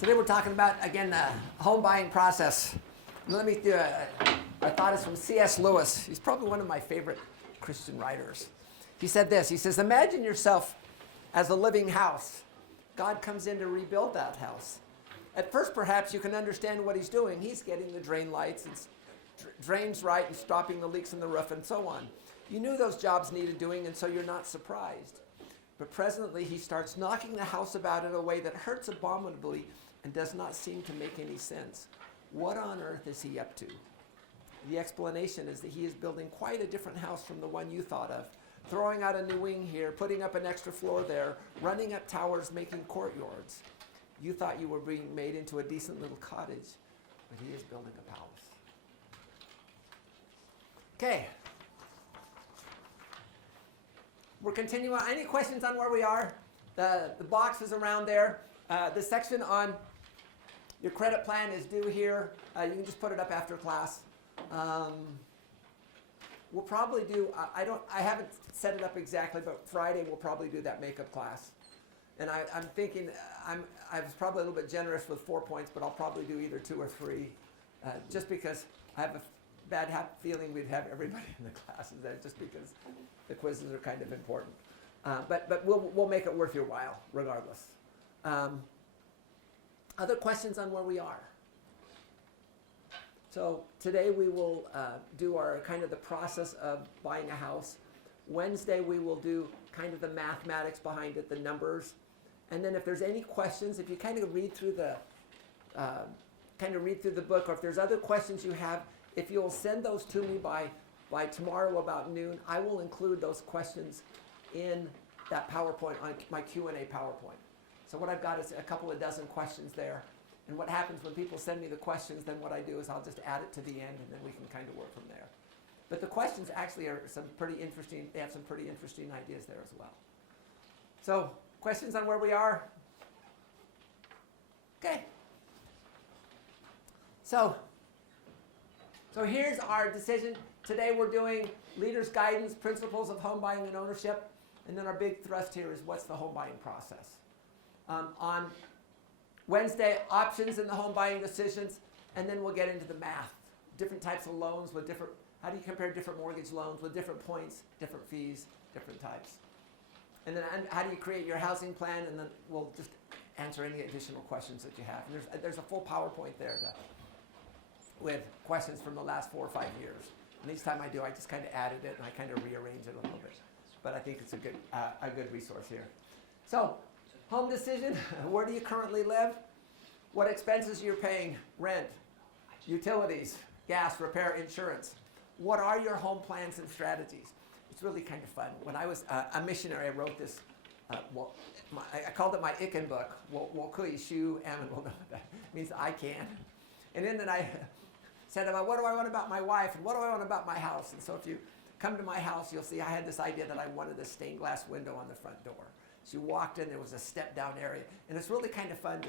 Today we're talking about, again, the home buying process. And let me do our thought is from C.S. Lewis. He's probably one of my favorite Christian writers. He said this. He says, imagine yourself as a living house. God comes in to rebuild that house. At first, perhaps, you can understand what he's doing. He's getting the drain lights and drains right and stopping the leaks in the roof and so on. You knew those jobs needed doing, and so you're not surprised. But presently, he starts knocking the house about in a way that hurts abominably and does not seem to make any sense. What on earth is he up to? The explanation is that he is building quite a different house from the one you thought of. Throwing out a new wing here, putting up an extra floor there, running up towers, making courtyards. You thought you were being made into a decent little cottage, but he is building a palace. Okay. We're continuing. Any questions on where we are? The box is around there. The section on your credit plan is due here. You can just put it up after class. We'll probably do, I haven't set it up exactly, but Friday we'll probably do that makeup class. And I'm thinking, I was probably a little bit generous with 4 points, but I'll probably do either 2 or 3, just because I have a bad feeling we'd have everybody in the classes there, just because the quizzes are kind of important. But we'll make it worth your while, regardless. Other questions on where we are? So today we will do our kind of the process of buying a house. Wednesday we will do kind of the mathematics behind it, the numbers. And then if there's any questions, if you kind of read through the book, or if there's other questions you have, if you'll send those to me by tomorrow about noon, I will include those questions in that PowerPoint, on my Q&A PowerPoint. So what I've got is a couple of dozen questions there. And what happens when people send me the questions, then what I do is I'll just add it to the end, and then we can kind of work from there. But the questions actually are some pretty interesting, they have some pretty interesting ideas there as well. So, questions on where we are? Okay. So here's our decision. Today we're doing Leader's Guidance, Principles of Home Buying and Ownership. And then our big thrust here is what's the home buying process. On Wednesday, options in the home buying decisions, and then we'll get into the math. Different types of loans with different, how do you compare different mortgage loans with different points, different fees, different types. And then how do you create your housing plan, and then we'll just answer any additional questions that you have. And there's a full PowerPoint there with questions from the last 4 or 5 years. And each time I do, I just kind of added it and I kind of rearrange it a little bit. But I think it's a good resource here. So, home decision, where do you currently live? What expenses you're paying, rent, utilities, gas, repair, insurance. What are your home plans and strategies? It's really kind of fun. When I was a missionary, I wrote this, I called it my Icken book, Wokui Shu Amen. Well, no, that means I can. And then I said about what do I want about my wife and what do I want about my house. And so if you come to my house, you'll see I had this idea that I wanted a stained glass window on the front door. So you walked in, there was a step down area. And it's really kind of fun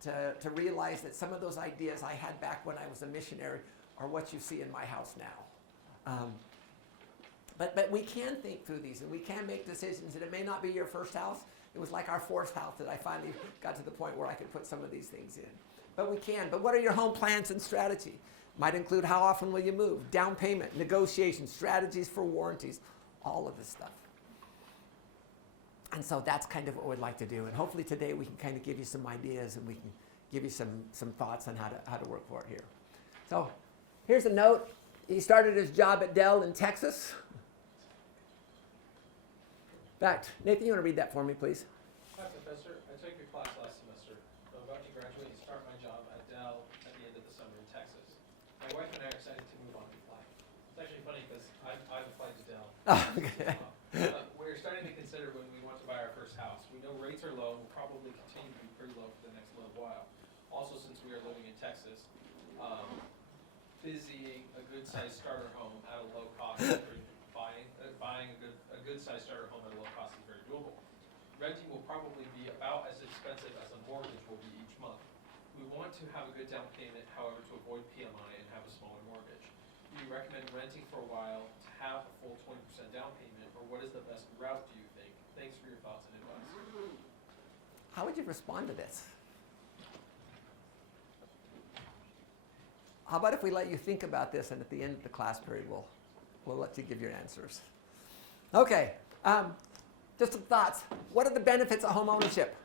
to realize that some of those ideas I had back when I was a missionary are what you see in my house now. But we can think through these and we can make decisions, and it may not be your first house. It was like our 4th house that I finally got to the point where I could put some of these things in. But we can. But what are your home plans and strategy? Might include how often will you move, down payment, negotiations, strategies for warranties, all of this stuff. And so that's kind of what we'd like to do. And hopefully today we can kind of give you some ideas and we can give you some thoughts on how to work for it here. So here's a note. He started his job at Dell in Texas. Back. Nathan, you want to read that for me, please? Hi, Professor. I took your class last semester. I'm about to graduate and start my job at Dell at the end of the summer in Texas. My wife and I are excited to move on and fly. It's actually funny because I've applied to Dell. Oh, okay. We're starting to consider when we want to buy our first house. We know rates are low and will probably continue to be pretty low for the next little while. Also, since we are living in Texas, busy a good-sized starter home at a low cost is pretty buying a good-sized starter home at a low cost is very doable. Renting will probably be about as expensive as a mortgage will be each month. We want to have a good down payment, however, to avoid PMI and have a smaller mortgage. Do you recommend renting for a while to have a full 20% down payment, or what is the best route, do you think? Thanks for your thoughts and advice. How would you respond to this? How about if we let you think about this, and at the end of the class period, we'll let you give your answers. Okay, just some thoughts. What are the benefits of home ownership?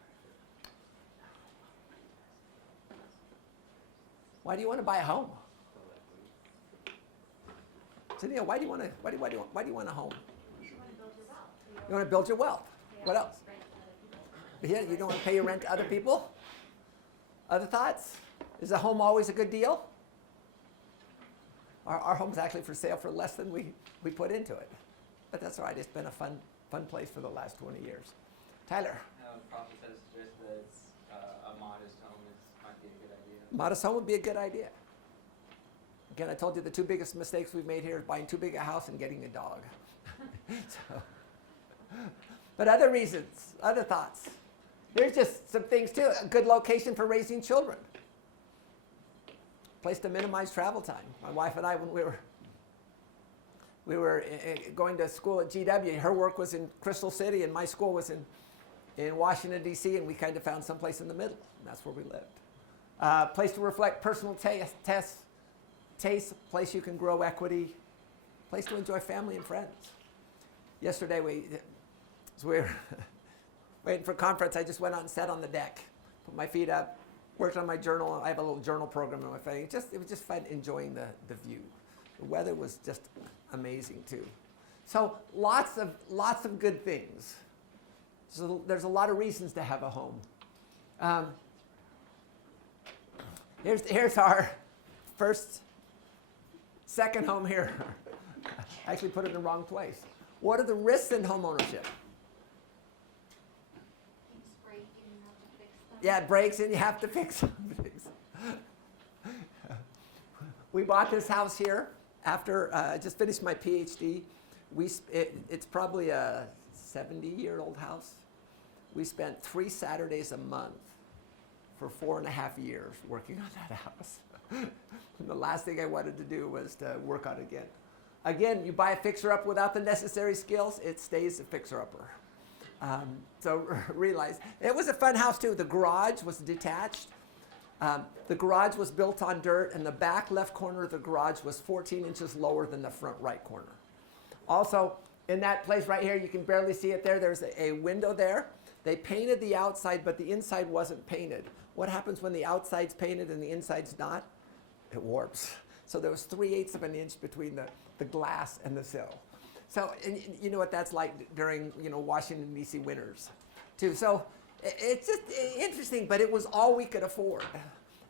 Why do you want to buy a home? Cynthia, why do you want a home? You want to build your wealth. You want to build your wealth. What else? Rent to other people. Yeah, you don't want to pay your rent to other people? Other thoughts? Is a home always a good deal? Our home's actually for sale for less than we put into it. But that's all right. It's been a fun place for the last 20 years. Tyler? Prophet says just that a modest home might be a good idea. Modest home would be a good idea. Again, I told you the two biggest mistakes we've made here is buying too big a house and getting a dog. But other reasons, other thoughts. Here's just some things too. A good location for raising children. Place to minimize travel time. My wife and I, when we were going to school at GW, her work was in Crystal City and my school was in Washington, D.C., and we kind of found someplace in the middle, and that's where we lived. Place to reflect personal taste, place you can grow equity, place to enjoy family and friends. Yesterday, as we were waiting for conference, I just went out and sat on the deck, put my feet up, worked on my journal. I have a little journal program in my phone. It was just fun enjoying the view. The weather was just amazing too. So lots of good things. So there's a lot of reasons to have a home. Here's our second home here. I actually put it in the wrong place. What are the risks in home ownership? Things break and you have to fix them. Yeah, it breaks and you have to fix some things. We bought this house here after I just finished my PhD. It's probably a 70-year-old house. We spent 3 Saturdays a month for 4.5 years working on that house. And the last thing I wanted to do was to work on it again. Again, you buy a fixer-up without the necessary skills, it stays a fixer-upper. So realize, it was a fun house too. The garage was detached. The garage was built on dirt, and the back left corner of the garage was 14 inches lower than the front right corner. Also, in that place right here, you can barely see it there. There's a window there. They painted the outside, but the inside wasn't painted. What happens when the outside's painted and the inside's not? It warps. So there was 3/8 of an inch between the glass and the sill. So, and you know what that's like during, Washington, D.C. winters, too. So it's just interesting, but it was all we could afford.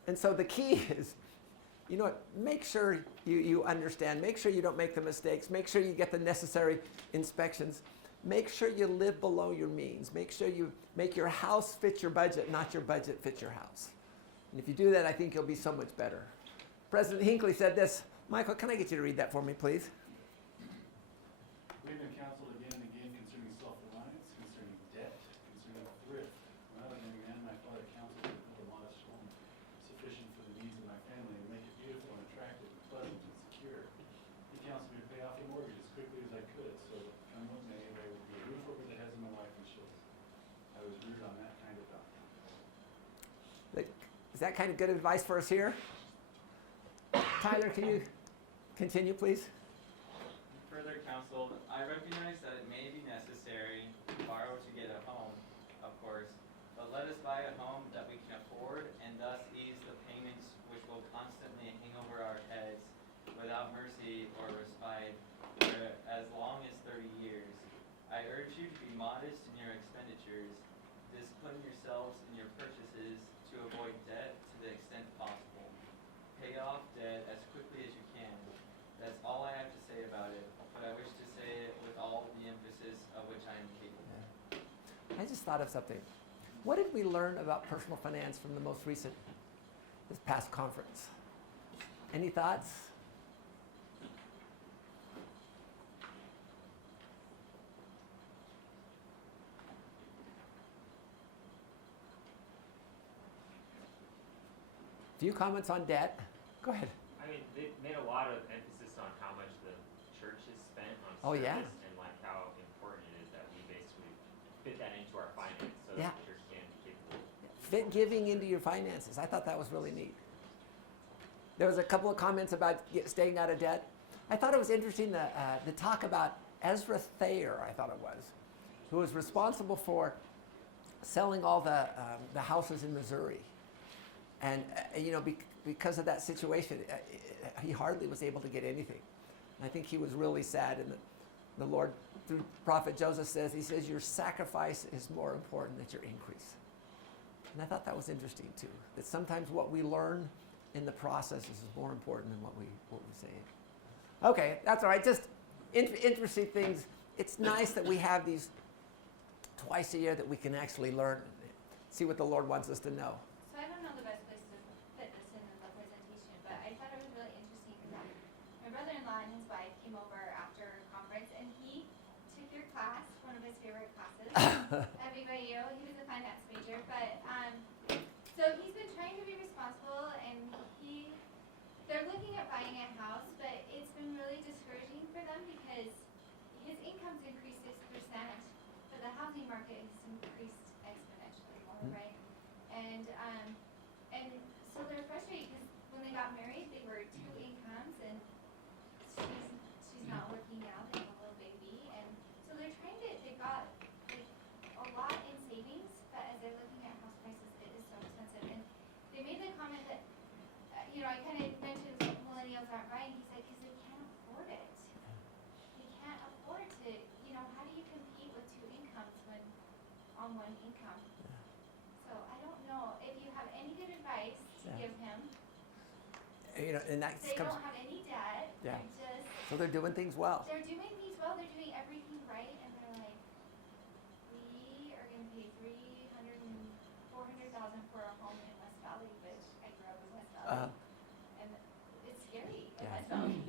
And so the key is, make sure you understand. Make sure you don't make the mistakes. Make sure you get the necessary inspections. Make sure you live below your means. Make sure you make your house fit your budget, not your budget fit your house. And if you do that, I think you'll be so much better. President Hinckley said this. Michael, can I get you to read that for me, please? We've been counseled again and again concerning self-reliance, concerning debt, concerning thrift. When I was a young man, my father counseled me to build a modest home sufficient for the needs of my family and make it beautiful and attractive and pleasant and secure. He counseled me to pay off the mortgage as quickly as I could, so that come what may, there would be a roof over the heads of my wife and children. I was reared on that kind of doctrine. Is that kind of good advice for us here? Tyler, can you continue, please? Further counseled, I recognize that it may be necessary to borrow to get a home, of course, but let us buy a home that we can afford and thus ease the payments which will constantly hang over our heads without mercy or respite for as long as 30 years. I urge you to be modest in your expenditures, discipline yourselves in your purchases to avoid debt to the extent possible. Pay off debt as quickly as you can. That's all I have to say about it, but I wish to say it with all the emphasis of which I am capable. I just thought of something. What did we learn about personal finance from this past conference? Any thoughts? Few comments on debt. Go ahead. I mean, they made a lot of emphasis on how much the church has spent on Oh, service yeah. and like how important it is that we basically fit that into our finance so Yeah. that the church can be capable. Fit giving into your finances. I thought that was really neat. There was a couple of comments about staying out of debt. I thought it was interesting the talk about Ezra Thayer, I thought it was, who was responsible for selling all the houses in Missouri. And, because of that situation, he hardly was able to get anything. And I think he was really sad. And the Lord, through Prophet Joseph, he says, your sacrifice is more important than your increase. And I thought that was interesting, too, that sometimes what we learn in the process is more important than what we say. Okay, that's all right. Just interesting things. It's nice that we have these twice a year that we can actually learn, see what the Lord wants us to know. So I don't know the best place to fit this in the presentation, but I thought it was really interesting because my brother-in-law and his wife came over after a conference, and he took your class, one of his favorite classes at BYU. He was a finance major, but so he's been trying to be responsible, and they're looking at buying a house, but it's been really discouraging for them because his income's increased 6%, but the housing market has increased exponentially more, right? And so they're frustrated because when they got married, they were two incomes, and she's not working now. They have a little baby, and so they've got like a lot in savings, but as they're looking at house prices, it is so expensive. And they made the comment that, I kind of mentioned millennials aren't buying. He's like, because they can't afford it. They can't afford to, how do you compete with two incomes when on one income? So I don't know if you have any good advice to give him. And that They comes. don't have any debt. Yeah. They're So they're doing things well. doing things well. They're doing everything right, and they're like, we are going to pay $400,000 for a home in West Valley, which I grew up in West Valley, and it's scary in Yeah. West Valley.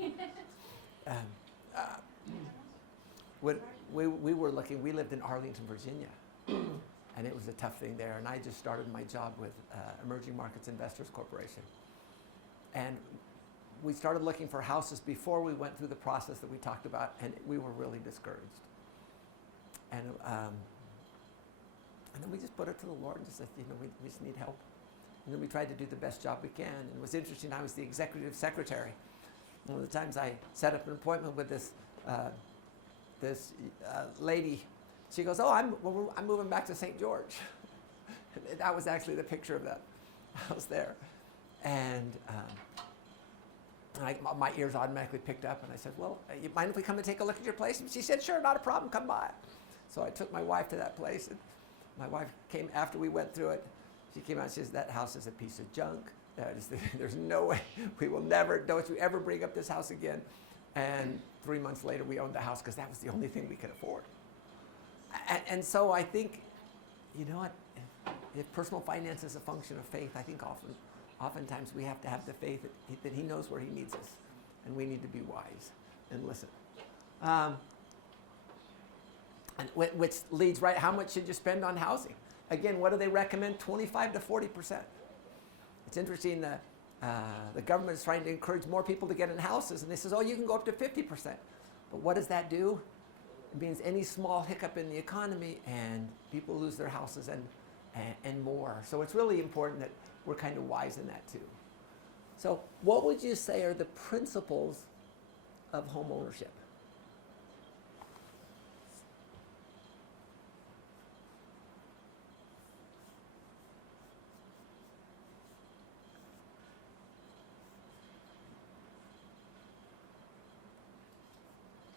When we were looking, we lived in Arlington, Virginia, and it was a tough thing there. And I just started my job with Emerging Markets Investors Corporation. And we started looking for houses before we went through the process that we talked about, and we were really discouraged. And then we just put it to the Lord and just said, we just need help. And then we tried to do the best job we can. And it was interesting, I was the executive secretary. One of the times I set up an appointment with this lady, she goes, I'm moving back to St. George. That was actually the picture of that house there. And my ears automatically picked up, and I said, well, you mind if we come and take a look at your place? And she said, sure, not a problem, come by. So I took my wife to that place, and my wife came after we went through it. She came out and she says, that house is a piece of junk. There's no way, don't you ever bring up this house again. And 3 months later, we owned the house because that was the only thing we could afford. And so I think, if personal finance is a function of faith, I think oftentimes we have to have the faith that he knows where he needs us. And we need to be wise and listen. And which leads, right, how much should you spend on housing? Again, what do they recommend? 25 to 40%. It's interesting that the government is trying to encourage more people to get in houses, and they says, you can go up to 50%. But what does that do? It means any small hiccup in the economy, and people lose their houses and more. So it's really important that we're kind of wise in that too. So what would you say are the principles of home ownership?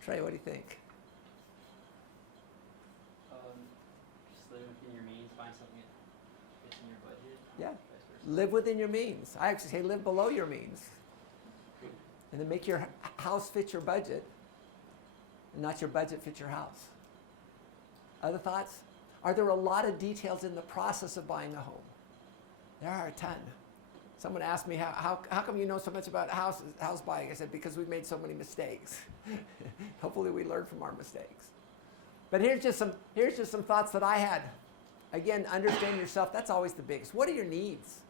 Trey, what do you think? Just live within your means, find something that fits in your budget. Yeah. Vice versa. Live within your means. I actually say live below your means. And then make your house fit your budget, and not your budget fit your house. Other thoughts? Are there a lot of details in the process of buying a home? There are a ton. Someone asked me, how come you know so much about house buying? I said, because we've made so many mistakes. Hopefully we learn from our mistakes. But here's just some thoughts that I had. Again, understand yourself. That's always the biggest. What are your needs?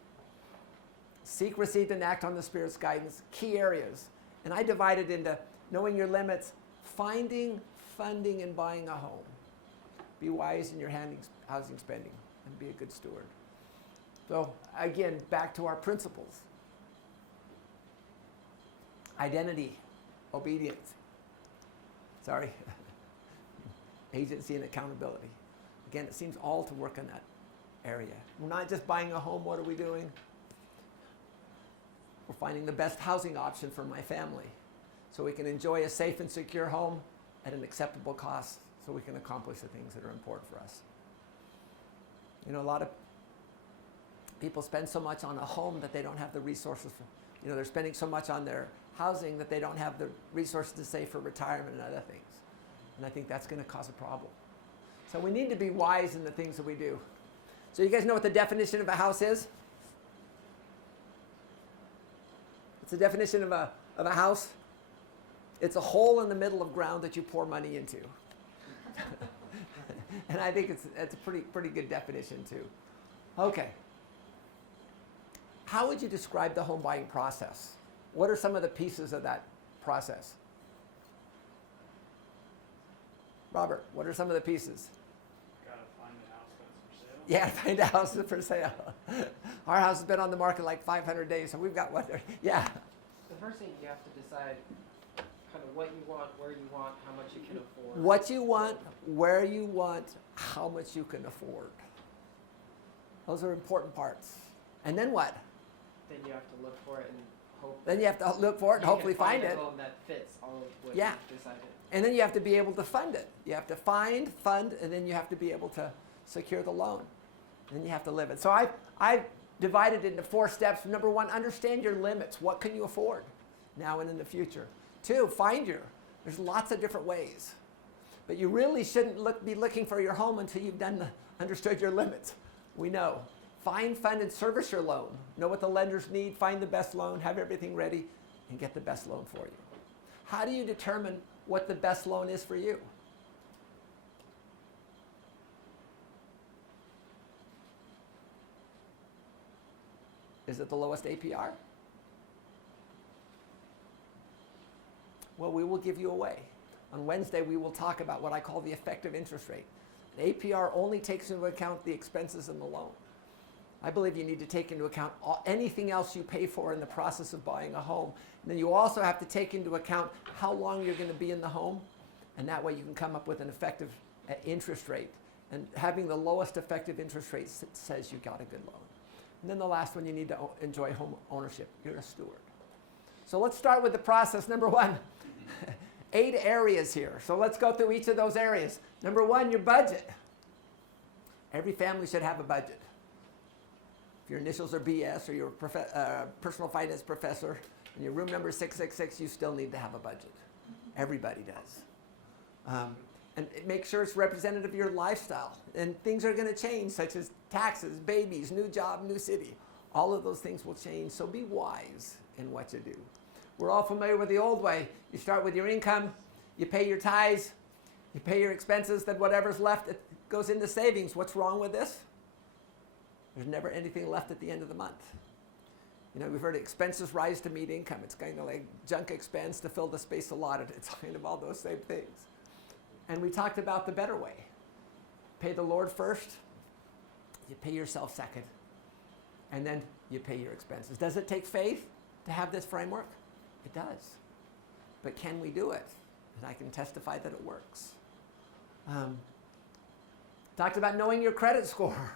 Seek, receive, and act on the Spirit's guidance. Key areas. And I divided into knowing your limits, finding, funding, and buying a home. Be wise in your housing spending and be a good steward. So again, back to our principles. identity, obedience. Sorry. Agency and accountability. Again, it seems all to work in that area. We're not just buying a home, what are we doing? We're finding the best housing option for my family so we can enjoy a safe and secure home at an acceptable cost so we can accomplish the things that are important for us. You know, a lot of people spend so much on a home that they don't have the resources for, you know, they're spending so much on their housing that they don't have the resources to save for retirement and other things. And I think that's going to cause a problem. So we need to be wise in the things that we do. So you guys know what the definition of a house is? What's the definition of a house? It's a hole in the middle of ground that you pour money into. And I think it's a pretty good definition too. Okay. How would you describe the home buying process? What are some of the pieces of that process? Robert, what are some of the pieces? Gotta find a house that's for sale. Yeah, find a house that's for sale. Our house has been on the market like 500 days, so we've got one there. Yeah. The first thing you have to decide kind of what you want, where you want, how much you can afford. What you want, where you want, how much you can afford. Those are important parts. And then what? Then you have to look for it and hope. Then you have to look for it and you hopefully can find a it. home that fits all of what Yeah. you've decided. And then you have to be able to fund it. You have to find, fund, and then you have to be able to secure the loan. And then you have to live it. So I've divided it into 4 steps. Number 1, understand your limits. What can you afford now and in the future? 2, there's lots of different ways. But you really shouldn't be looking for your home until you've understood your limits. We know. Find, fund, and service your loan. Know what the lenders need, find the best loan, have everything ready, and get the best loan for you. How do you determine what the best loan is for you? Is it the lowest APR? Well, we will give you a way. On Wednesday, we will talk about what I call the effective interest rate. An APR only takes into account the expenses in the loan. I believe you need to take into account anything else you pay for in the process of buying a home. And then you also have to take into account how long you're going to be in the home, and that way you can come up with an effective interest rate. And having the lowest effective interest rate says you got a good loan. And then the last one, you need to enjoy home ownership. You're a steward. So let's start with the process. Number 1, 8 areas here. So let's go through each of those areas. Number 1, your budget. Every family should have a budget. If your initials are BS or you're a personal finance professor and your room number is 666, you still need to have a budget. Everybody does. And make sure it's representative of your lifestyle. And things are going to change, such as taxes, babies, new job, new city. All of those things will change, so be wise in what you do. We're all familiar with the old way. You start with your income, you pay your tithes, you pay your expenses, then whatever's left, it goes into savings. What's wrong with this? There's never anything left at the end of the month. You know, we've heard expenses rise to meet income. It's kind of like junk expense to fill the space allotted. It's kind of all those same things. And we talked about the better way. Pay the Lord first, you pay yourself second, and then you pay your expenses. Does it take faith to have this framework? It does. But can we do it? And I can testify that it works. Talked about knowing your credit score.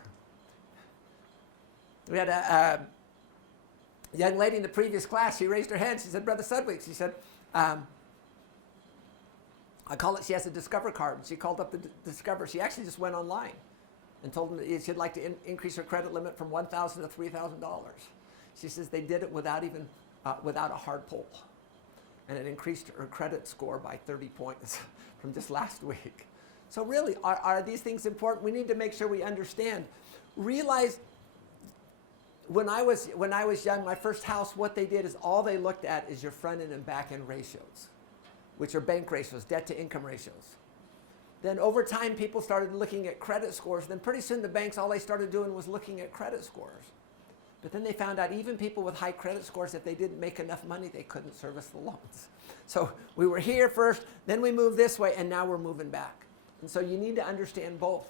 We had a young lady in the previous class. She raised her hand. She said, Brother Sudweeks, she said, I call it, she has a Discover card. She called up the Discover. She actually just went online and told them that she'd like to increase her credit limit from $1,000 to $3,000. She says they did it without a hard pull. And it increased her credit score by 30 points from just last week. So really, are these things important? We need to make sure we understand. Realize when I was young, my first house, what they did is all they looked at is your front end and back end ratios, which are bank ratios, debt to income ratios. Then over time, people started looking at credit scores. Then pretty soon the banks, all they started doing was looking at credit scores. But then they found out even people with high credit scores, if they didn't make enough money, they couldn't service the loans. So we were here first, then we moved this way, and now we're moving back. And so you need to understand both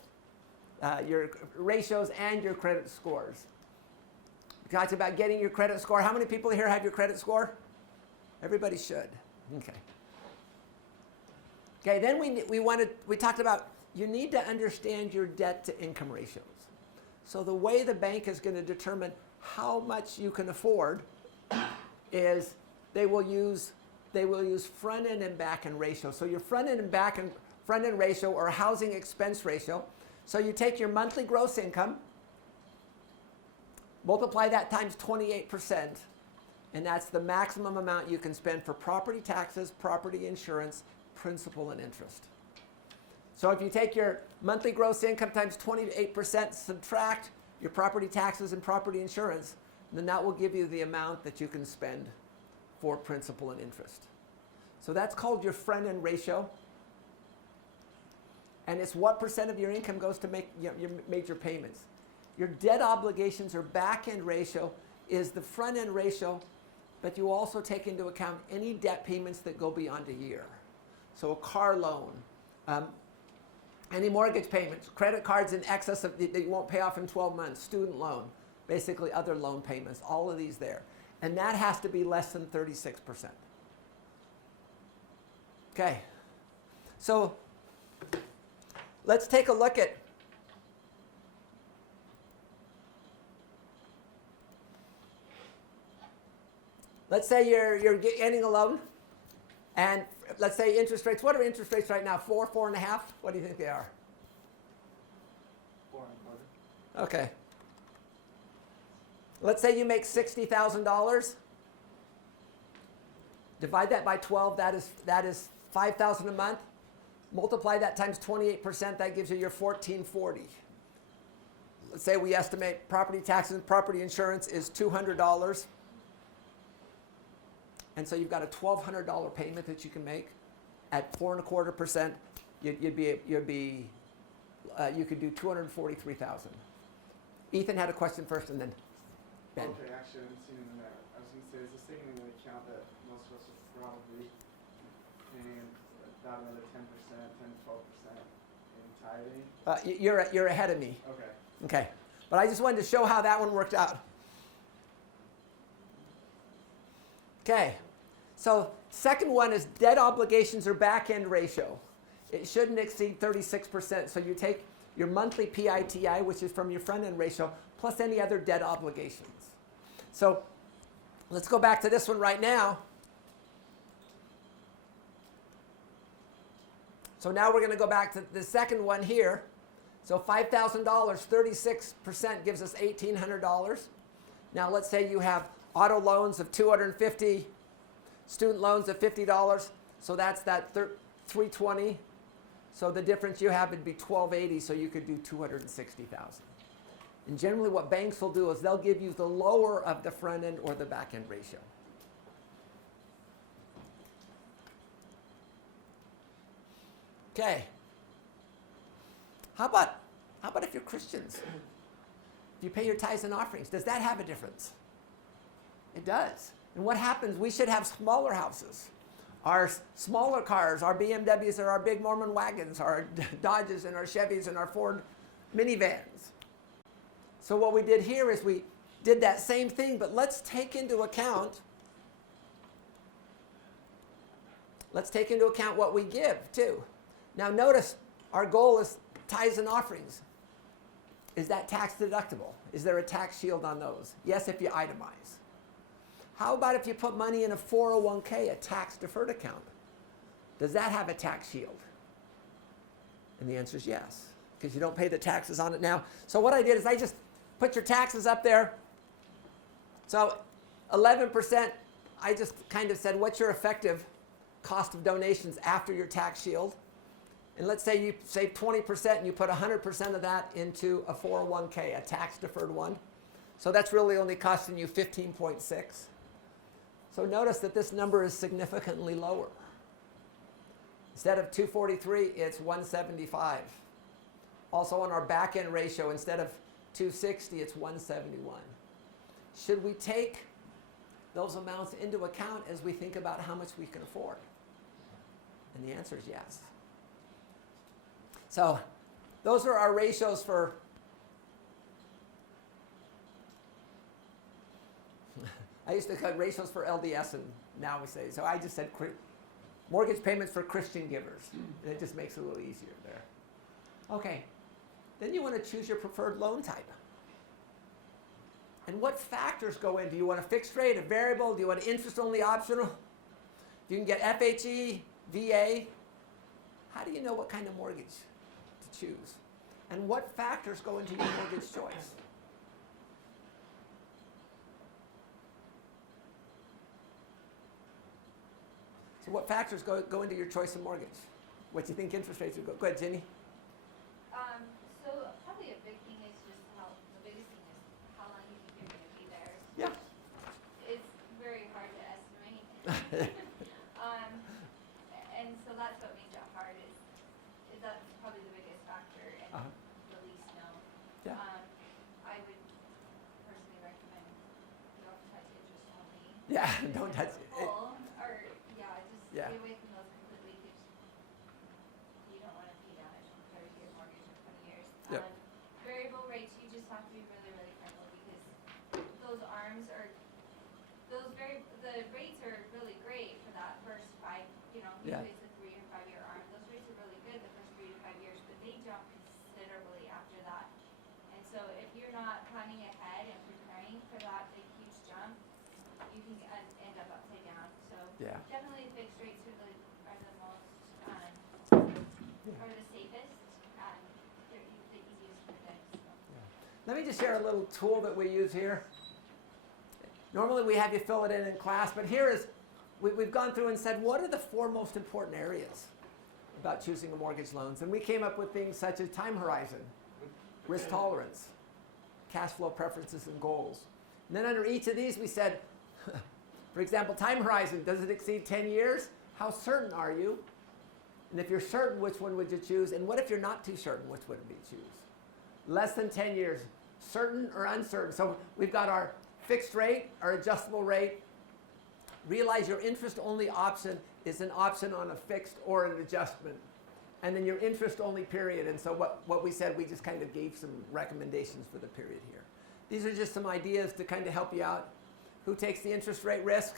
your ratios and your credit scores. We talked about getting your credit score. How many people here have your credit score? Everybody should. Okay. Okay, then we talked about you need to understand your debt to income ratios. So the way the bank is going to determine how much you can afford is they will use front end and back end ratio. So your front end and back end ratio or housing expense ratio. So you take your monthly gross income, multiply that times 28%, and that's the maximum amount you can spend for property taxes, property insurance, principal, and interest. So if you take your monthly gross income times 28%, subtract your property taxes and property insurance, then that will give you the amount that you can spend for principal and interest. So that's called your front end ratio. And it's what percent of your income goes to make your major payments. Your debt obligations or back end ratio is the front end ratio, but you also take into account any debt payments that go beyond a year. So a car loan, any mortgage payments, credit cards in excess of that you won't pay off in 12 months, student loan, basically other loan payments, all of these there. And that has to be less than 36%. Okay, so let's take a look at let's say you're getting a loan, and let's say interest rates. What are interest rates right now? 4, 4.5? What do you think they are? 4.25. Okay. Let's say you make $60,000. Divide that by 12. That is $5,000 a month. Multiply that times 28%. That gives you your $1,440. Let's say we estimate property taxes and property insurance is $200. And so you've got a $1,200 payment that you can make at 4.25%. You could do $243,000. Ethan had a question first, and then Ben. Okay, actually, I didn't see it in there. I was going to say, is this taking into account that most of us are probably paying about another 10%, 10 to 12% in tithing? You're ahead of me. Okay. Okay. But I just wanted to show how that one worked out. Okay. So second one is debt obligations or back end ratio. It shouldn't exceed 36%. So you take your monthly PITI, which is from your front end ratio, plus any other debt obligations. So let's go back to this one right now. So now we're going to go back to the second one here. So $5,000, 36% gives us $1,800. Now let's say you have auto loans of $250, student loans of $50. So that's that $320. So the difference you have would be $1,280. So you could do $260,000. And generally what banks will do is they'll give you the lower of the front end or the back end ratio. Okay. How about if you're Christians? If you pay your tithes and offerings, does that have a difference? It does. And what happens? We should have smaller houses. Our smaller cars, our BMWs or our big Mormon wagons, our Dodges and our Chevys and our Ford minivans. So what we did here is we did that same thing, but let's take into account what we give too. Now notice our goal is tithes and offerings. Is that tax deductible? Is there a tax shield on those? Yes, if you itemize. How about if you put money in a 401k, a tax deferred account? Does that have a tax shield? And the answer is yes, because you don't pay the taxes on it now. So what I did is I just put your taxes up there. So 11%, I just kind of said, what's your effective cost of donations after your tax shield? And let's say you save 20% and you put 100% of that into a 401k, a tax deferred one. So that's really only costing you 15.6. So notice that this number is significantly lower. Instead of 243, it's 175. Also on our back end ratio, instead of 260, it's 171. Should we take those amounts into account as we think about how much we can afford? And the answer is yes. So those are our ratios for I used to cut ratios for LDS, and now we say, so I just said mortgage payments for Christian givers. And it just makes it a little easier there. Okay, then you want to choose your preferred loan type. And what factors go in? Do you want a fixed rate, a variable? Do you want interest-only optional? You can get FHE, VA. How do you know what kind of mortgage to choose? And what factors go into your mortgage choice? So what factors go into your choice of mortgage? What do you think interest rates would go? Go ahead, Ginny. So probably a big thing is just the biggest thing is how long you think you're going to be there. Yeah. It's very hard to estimate. And so that's what makes it hard is that's probably the biggest factor and Uh-huh. the least known. Yeah. I would personally recommend don't touch interest only. Yeah, don't touch it. Full, or just Yeah. stay away from those completely because you don't want to pay damage from 30-year mortgage or 20 years. Yep. Variable rates, you just have to be really, really careful because those arms are, the rates are really great for that first Yeah. usually it's a 3 or 5 year arm. Those rates are really good the first 3 to 5 years, but they jump considerably after that. And so if you're not planning ahead and preparing for that big, huge jump, you can end up upside down. So Yeah. definitely fixed rates are the most, are the safest and they're the easiest to predict. So. Let me just share a little tool that we use here. Normally we have you fill it in class, but here is, we've gone through and said, what are the 4 most important areas about choosing a mortgage loans? And we came up with things such as time horizon, risk tolerance, cash flow preferences and goals. And then under each of these we said, for example, time horizon, does it exceed 10 years? How certain are you? And if you're certain, which one would you choose? And what if you're not too certain, which would you choose? Less than 10 years, certain or uncertain? So we've got our fixed rate, our adjustable rate. Realize your interest-only option is an option on a fixed or an adjustment. And then your interest-only period. And so what we said, we just kind of gave some recommendations for the period here. These are just some ideas to kind of help you out. Who takes the interest rate risk?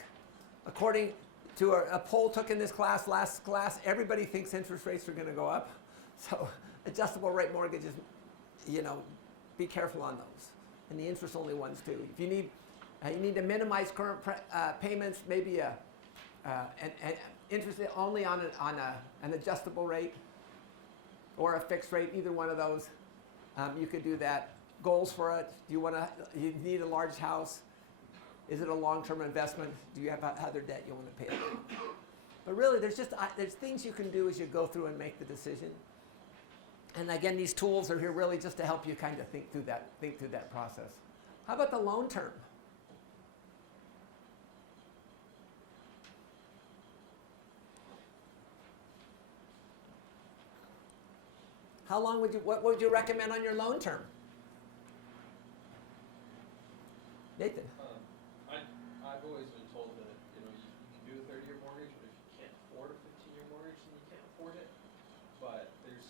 According to a poll took in this class, last class, everybody thinks interest rates are going to go up. So adjustable rate mortgages, be careful on those. And the interest-only ones too. If you need to minimize current payments, maybe an interest only on an adjustable rate or a fixed rate, either one of those. You could do that. Goals for it. You need a large house? Is it a long-term investment? Do you have other debt you want to pay off? But really, there's things you can do as you go through and make the decision. And again, these tools are here really just to help you kind of think through that process. How about the loan term? How long what would you recommend on your loan term? Nathan? I've always been told that you can do a 30-year mortgage, but if you can't afford a 15-year mortgage, then you can't afford it. But there's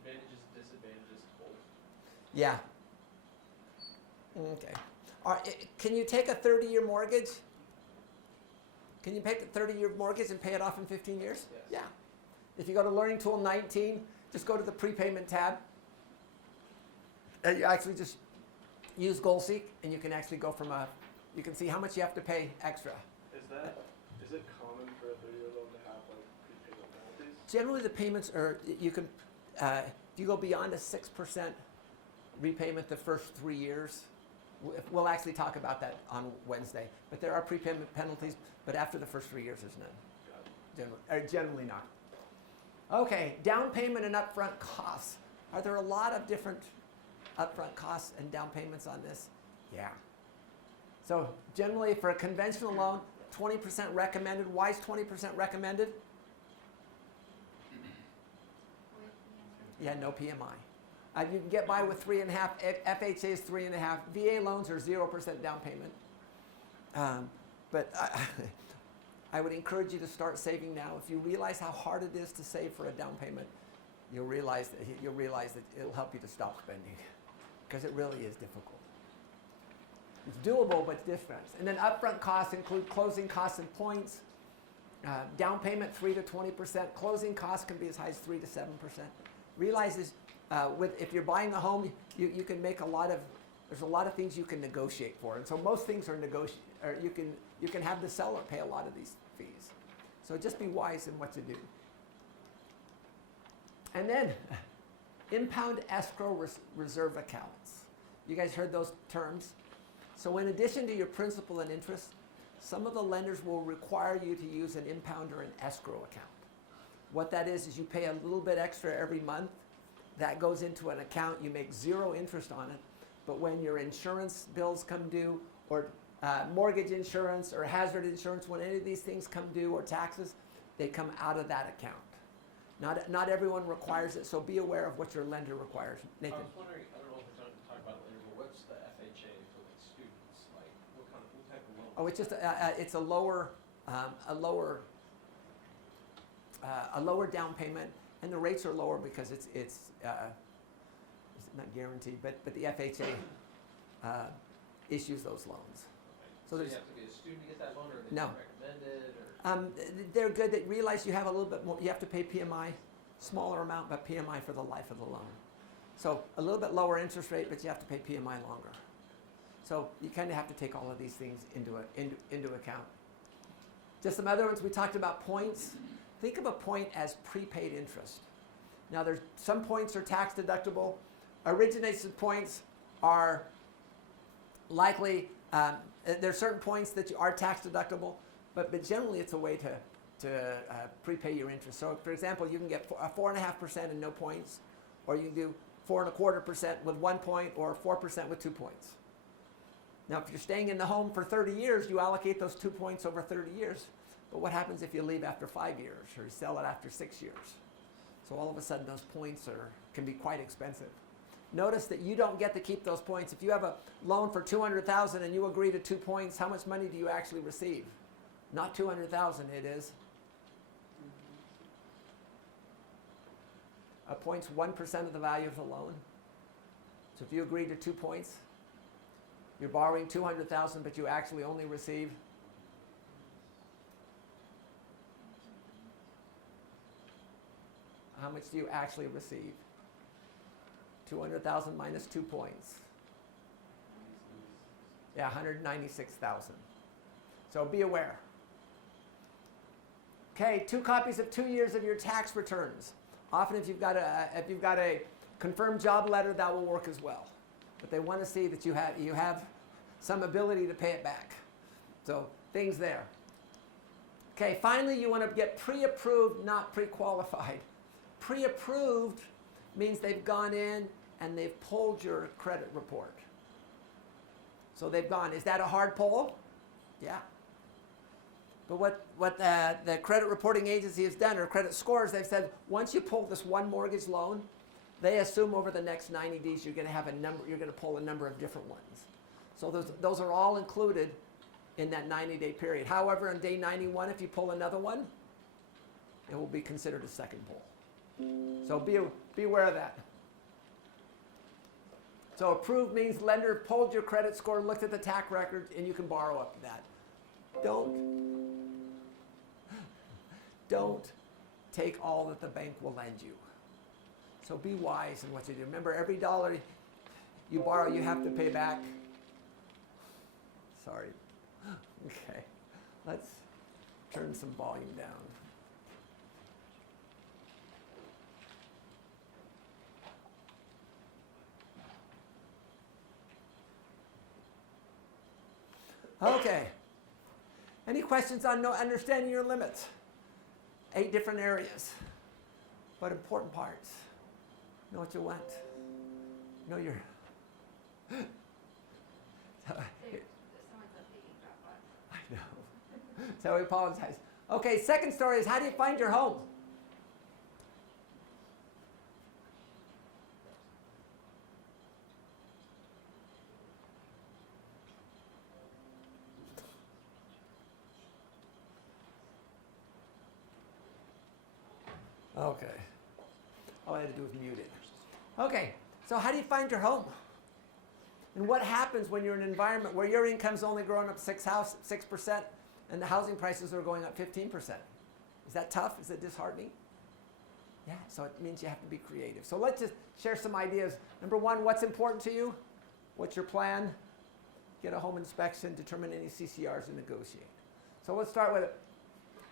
advantages and disadvantages to both. Yeah. Okay. All right, can you take a 30-year mortgage? Can you take a 30-year mortgage and pay it off in 15 years? Yes. Yeah. If you go to Learning Tool 19, just go to the prepayment tab. And you actually just use GoalSeek, and you can actually go from you can see how much you have to pay extra. Is it common for a 30-year loan to have prepayment penalties? Generally, the payments are, if you go beyond a 6% repayment the first 3 years, we'll actually talk about that on Wednesday. But there are prepayment penalties, but after the first 3 years, there's none. Generally not. Okay, down payment and upfront costs. Are there a lot of different upfront costs and down payments on this? Yeah. So generally, for a conventional loan, 20% recommended. Why is 20% recommended? Yeah, no PMI. You can get by with 3.5. FHA is 3.5. VA loans are 0% down payment. But I would encourage you to start saving now. If you realize how hard it is to save for a down payment, you'll realize that it'll help you to stop spending, because it really is difficult. It's doable, but different. And then upfront costs include closing costs and points. Down payment 3 to 20%. Closing costs can be as high as 3 to 7%. Realize this, if you're buying a home, you can make there's a lot of things you can negotiate for. And so most things are you can have the seller pay a lot of these fees. So just be wise in what to do. And then impound escrow reserve accounts. You guys heard those terms? So in addition to your principal and interest, some of the lenders will require you to use an impound or an escrow account. What that is you pay a little bit extra every month. That goes into an account. You make 0 interest on it. But when your insurance bills come due, or mortgage insurance or hazard insurance, when any of these things come due, or taxes, they come out of that account. Not everyone requires it, so be aware of what your lender requires. I Nathan? was wondering, I don't know if we're going to talk about it later, but what's the FHA for the students? Like, what type of loan? Oh, it's just it's a lower down payment, and the rates are lower because it's not guaranteed, but the FHA issues those loans. So there's- you have to be a student to get that loan, or are they No. recommended, or? They're good. That realize you have a little bit more. You have to pay PMI, smaller amount, but PMI for the life of the loan. So a little bit lower interest rate, but you have to pay PMI longer. So you kind of have to take all of these things into account. Just some other ones. We talked about points. Think of a point as prepaid interest. Now, there's some points are tax deductible. Origination points are likely. There are certain points that are tax deductible, but generally it's a way to prepay your interest. So, for example, you can get 4.5% and no points, or you can do 4.25% with 1 point, or 4% with 2 points. Now, if you're staying in the home for 30 years, you allocate those 2 points over 30 years. But what happens if you leave after 5 years, or you sell it after 6 years? So all of a sudden, those points can be quite expensive. Notice that you don't get to keep those points. If you have a loan for $200,000 and you agree to 2 points, how much money do you actually receive? Not $200,000, it is. A point's 1% of the value of the loan. So if you agree to 2 points, you're borrowing $200,000, but you actually only receive how much do you actually receive? 200,000 minus 2 points. Yeah, 196,000. So be aware. Okay, 2 copies of 2 years of your tax returns. Often, if you've got a confirmed job letter, that will work as well. But they want to see that you have some ability to pay it back. So things there. Okay, finally, you want to get pre-approved, not pre-qualified. Pre-approved means they've gone in and they've pulled your credit report. So they've gone. Is that a hard pull? Yeah. But what the credit reporting agency has done, or credit scores, they've said once you pull this one mortgage loan, they assume over the next 90 days you're going to have a number. You're going to pull a number of different ones. So those are all included in that 90-day period. However, on day 91, if you pull another one, it will be considered a second pull. So be aware of that. So approved means lender pulled your credit score, looked at the tax record, and you can borrow up to that. Don't take all that the bank will lend you. So be wise in what you do. Remember, every dollar you borrow, you have to pay back. Sorry. Okay. Let's turn some volume down. Okay. Any questions on understanding your limits? 8 different areas, but important parts. Know what you want. Know your. Someone's updating Dropbox. I know. So we apologize. Okay, second story is how do you find your home? Okay. All I had to do was mute it. Okay, so how do you find your home? And what happens when you're in an environment where your income's only growing up 6% and the housing prices are going up 15%? Is that tough? Is it disheartening? Yeah, so it means you have to be creative. So let's just share some ideas. Number one, what's important to you? What's your plan? Get a home inspection, determine any CCRs, and negotiate. So let's start with it.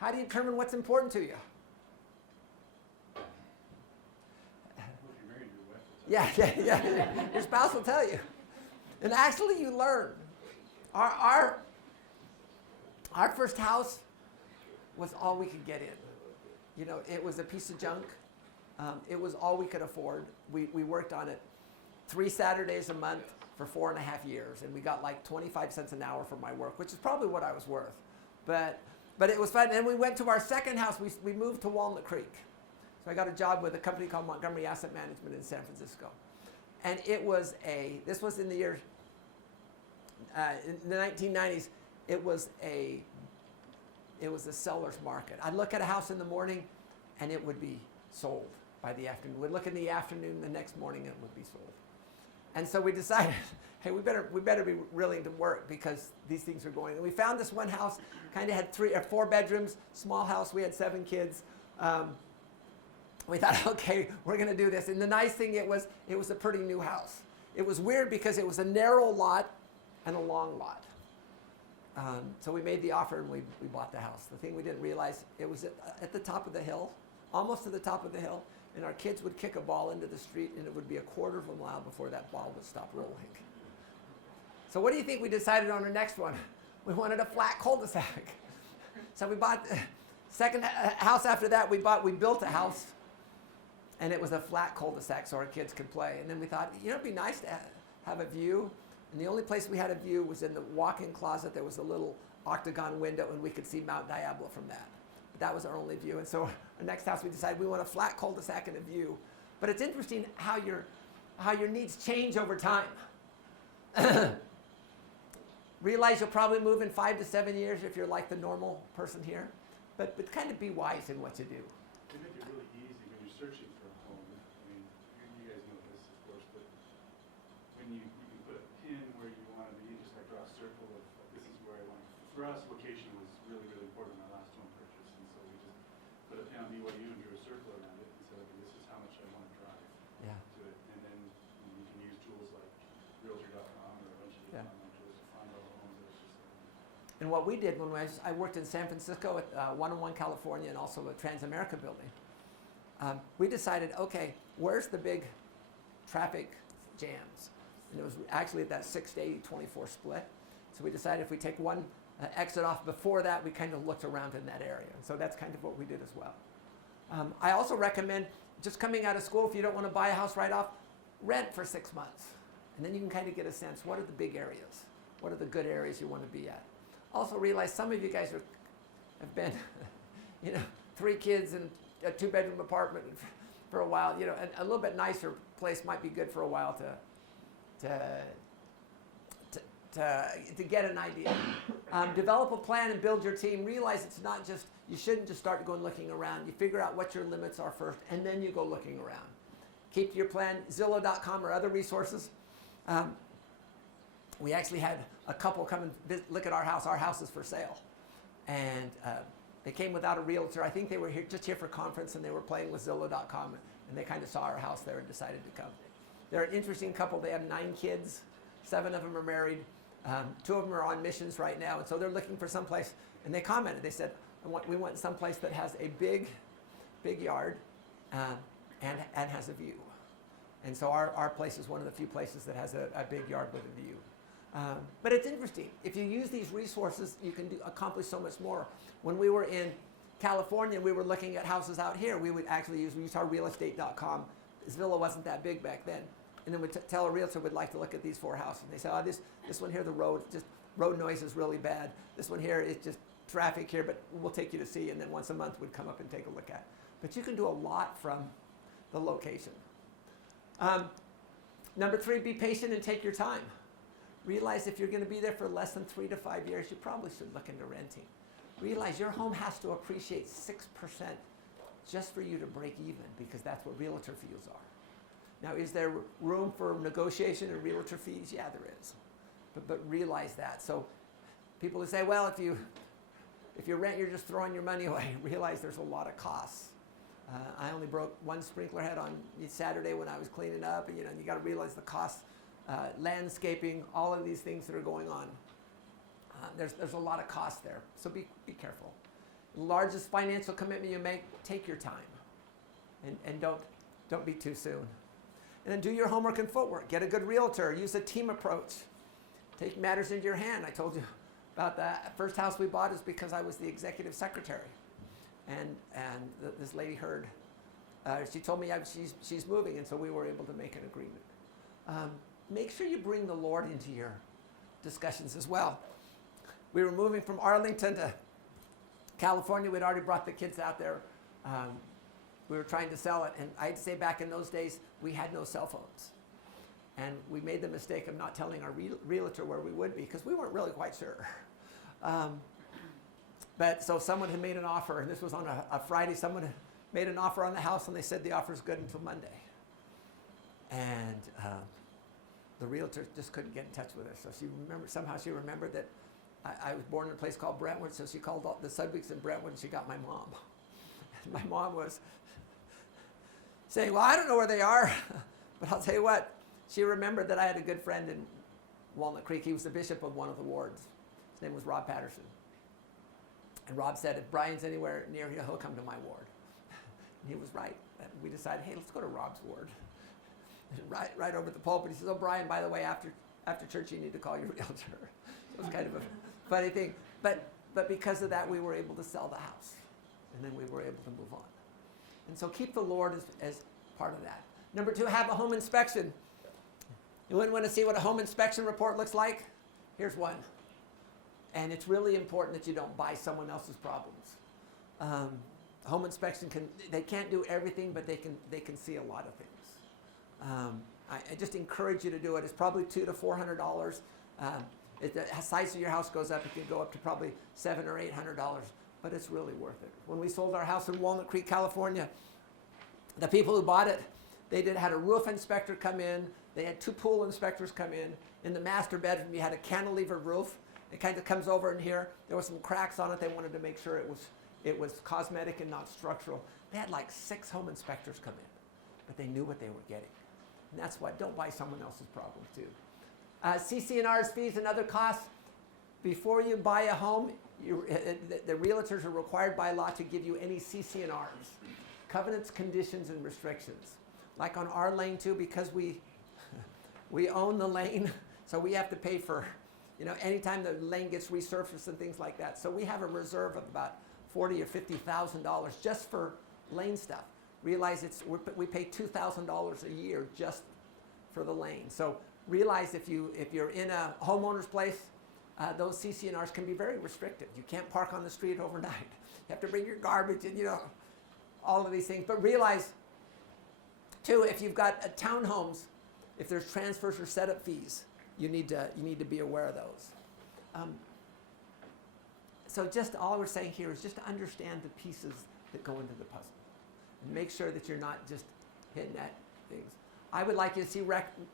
How do you determine what's important to you? Well, if you're married, your wife will tell you. Yeah. Your spouse will tell you. And actually, you learn. Our first house was all we could get in. You know, it was a piece of junk. It was all we could afford. We worked on it 3 Saturdays a month for 4.5 years, and we got like 25 cents an hour for my work, which is probably what I was worth. But it was fun. And we went to our second house. We moved to Walnut Creek. So I got a job with a company called Montgomery Asset Management in San Francisco. And this was in the year, in the 1990s, it was a seller's market. I'd look at a house in the morning and it would be sold by the afternoon. We'd look in the afternoon, the next morning it would be sold. And so we decided, hey, we better be willing to work because these things are going. And we found this one house, kind of had 3 or 4 bedrooms, small house. We had 7 kids. We thought, okay, we're going to do this. And the nice thing, it was a pretty new house. It was weird because it was a narrow lot and a long lot. So we made the offer and we bought the house. The thing we didn't realize, it was at the top of the hill, almost to the top of the hill, and our kids would kick a ball into the street and it would be a quarter of a mile before that ball would stop rolling. So what do you think we decided on our next one? We wanted a flat cul-de-sac. So we bought the second house after that, we built a house, and it was a flat cul-de-sac so our kids could play. And then we thought, you know, it'd be nice to have a view. And the only place we had a view was in the walk-in closet. There was a little octagon window, and we could see Mount Diablo from that. But that was our only view. And so our next house, we decided we want a flat cul-de-sac and a view. But it's interesting how your needs change over time. Realize you'll probably move in 5 to 7 years if you're like the normal person here. But kind of be wise in what you do. They make it really easy when you're searching for a home. I mean, you guys know this, of course, but when you can put a pin where you want to be, just like draw a circle of this is where I want. For us, location was really, really important in our last home purchase, and so we just put a pin on BYU and drew a circle around it and said, okay, this is how much I want to drive to it. And then you can use tools like Realtor.com or a bunch of different online tools to find all the homes that are just And what we did when I worked in San Francisco at 101 California and also the Transamerica building, we decided, okay, where's the big traffic jams? And it was actually at that 6 to 80-24 split. So we decided if we take one exit off before that, we kind of looked around in that area. And so that's kind of what we did as well. I also recommend just coming out of school, if you don't want to buy a house right off, rent for 6 months. And then you can kind of get a sense, what are the big areas? What are the good areas you want to be at? Also realize some of you guys have been, 3 kids in a 2-bedroom apartment for a while. A little bit nicer place might be good for a while to get an idea. Develop a plan and build your team. Realize it's not just, you shouldn't just start going looking around. You figure out what your limits are first, and then you go looking around. Keep to your plan. Zillow.com or other resources. We actually had a couple come and look at our house. Our house is for sale. And they came without a realtor. I think they were just here for a conference, and they were playing with Zillow.com, and they kind of saw our house there and decided to come. They're an interesting couple. They have 9 kids. 7 of them are married. 2 of them are on missions right now. And so they're looking for someplace. And they commented. They said, we want someplace that has a big yard and has a view. And so our place is one of the few places that has a big yard with a view. But it's interesting. If you use these resources, you can accomplish so much more. When we were in California, we were looking at houses out here. We would actually use our realestate.com. Zillow wasn't that big back then. And then we'd tell a realtor we'd like to look at these 4 houses. And they say, this one here, the road noise is really bad. This one here is just traffic here, but we'll take you to see. And then once a month we'd come up and take a look at. But you can do a lot from the location. Number 3, be patient and take your time. Realize if you're going to be there for less than 3 to 5 years, you probably should look into renting. Realize your home has to appreciate 6% just for you to break even, because that's what realtor fees are. Now, is there room for negotiation and realtor fees? Yeah, there is. But realize that. So people who say, well, if you rent, you're just throwing your money away. Realize there's a lot of costs. I only broke one sprinkler head on Saturday when I was cleaning up. And, you got to realize the costs, landscaping, all of these things that are going on. There's a lot of cost there. So be careful. The largest financial commitment you make, take your time. And don't be too soon. And then do your homework and footwork. Get a good realtor. Use a team approach. Take matters into your hand. I told you about the first house we bought is because I was the executive secretary. And this lady heard. She told me she's moving, and so we were able to make an agreement. Make sure you bring the Lord into your discussions as well. We were moving from Arlington to California. We'd already brought the kids out there. We were trying to sell it, and I'd say back in those days, we had no cell phones. And we made the mistake of not telling our realtor where we would be, because we weren't really quite sure. But so someone had made an offer, and this was on a Friday. Someone had made an offer on the house, and they said the offer's good until Monday. And the realtor just couldn't get in touch with her. So somehow she remembered that I was born in a place called Brentwood, so she called the Sudweeks in Brentwood, and she got my mom. And my mom was saying, well, I don't know where they are, but I'll tell you what, she remembered that I had a good friend in Walnut Creek. He was the bishop of one of the wards. His name was Rob Patterson. And Rob said, if Bryan's anywhere near here, he'll come to my ward. And he was right. And we decided, hey, let's go to Rob's ward. And right over at the pulpit, he says, oh, Bryan, by the way, after church, you need to call your realtor. So it was kind of a funny thing. But because of that, we were able to sell the house. And then we were able to move on. And so keep the Lord as part of that. Number 2, have a home inspection. You wouldn't want to see what a home inspection report looks like? Here's one. And it's really important that you don't buy someone else's problems. Home inspection they can't do everything, but they can see a lot of things. I just encourage you to do it. It's probably $200 to $400. If the size of your house goes up, it can go up to probably $700 or $800. But it's really worth it. When we sold our house in Walnut Creek, California, the people who bought it, they had a roof inspector come in. They had 2 pool inspectors come in. In the master bedroom, you had a cantilever roof. It kind of comes over in here. There were some cracks on it. They wanted to make sure it was cosmetic and not structural. They had like 6 home inspectors come in, but they knew what they were getting. And that's why don't buy someone else's problems too. CC&Rs, fees, and other costs. Before you buy a home, the realtors are required by law to give you any CC&Rs, covenants, conditions, and restrictions. Like on our lane too, because we own the lane, so we have to pay for, anytime the lane gets resurfaced and things like that. So we have a reserve of about $40,000 or $50,000 just for lane stuff. Realize we pay $2,000 a year just for the lane. So realize if you're in a homeowner's place, those CC&Rs can be very restrictive. You can't park on the street overnight. You have to bring your garbage and, all of these things. But realize, too, if you've got townhomes, if there's transfers or setup fees, you need to be aware of those. So just all we're saying here is just to understand the pieces that go into the puzzle. And make sure that you're not just hitting at things. I would like you to see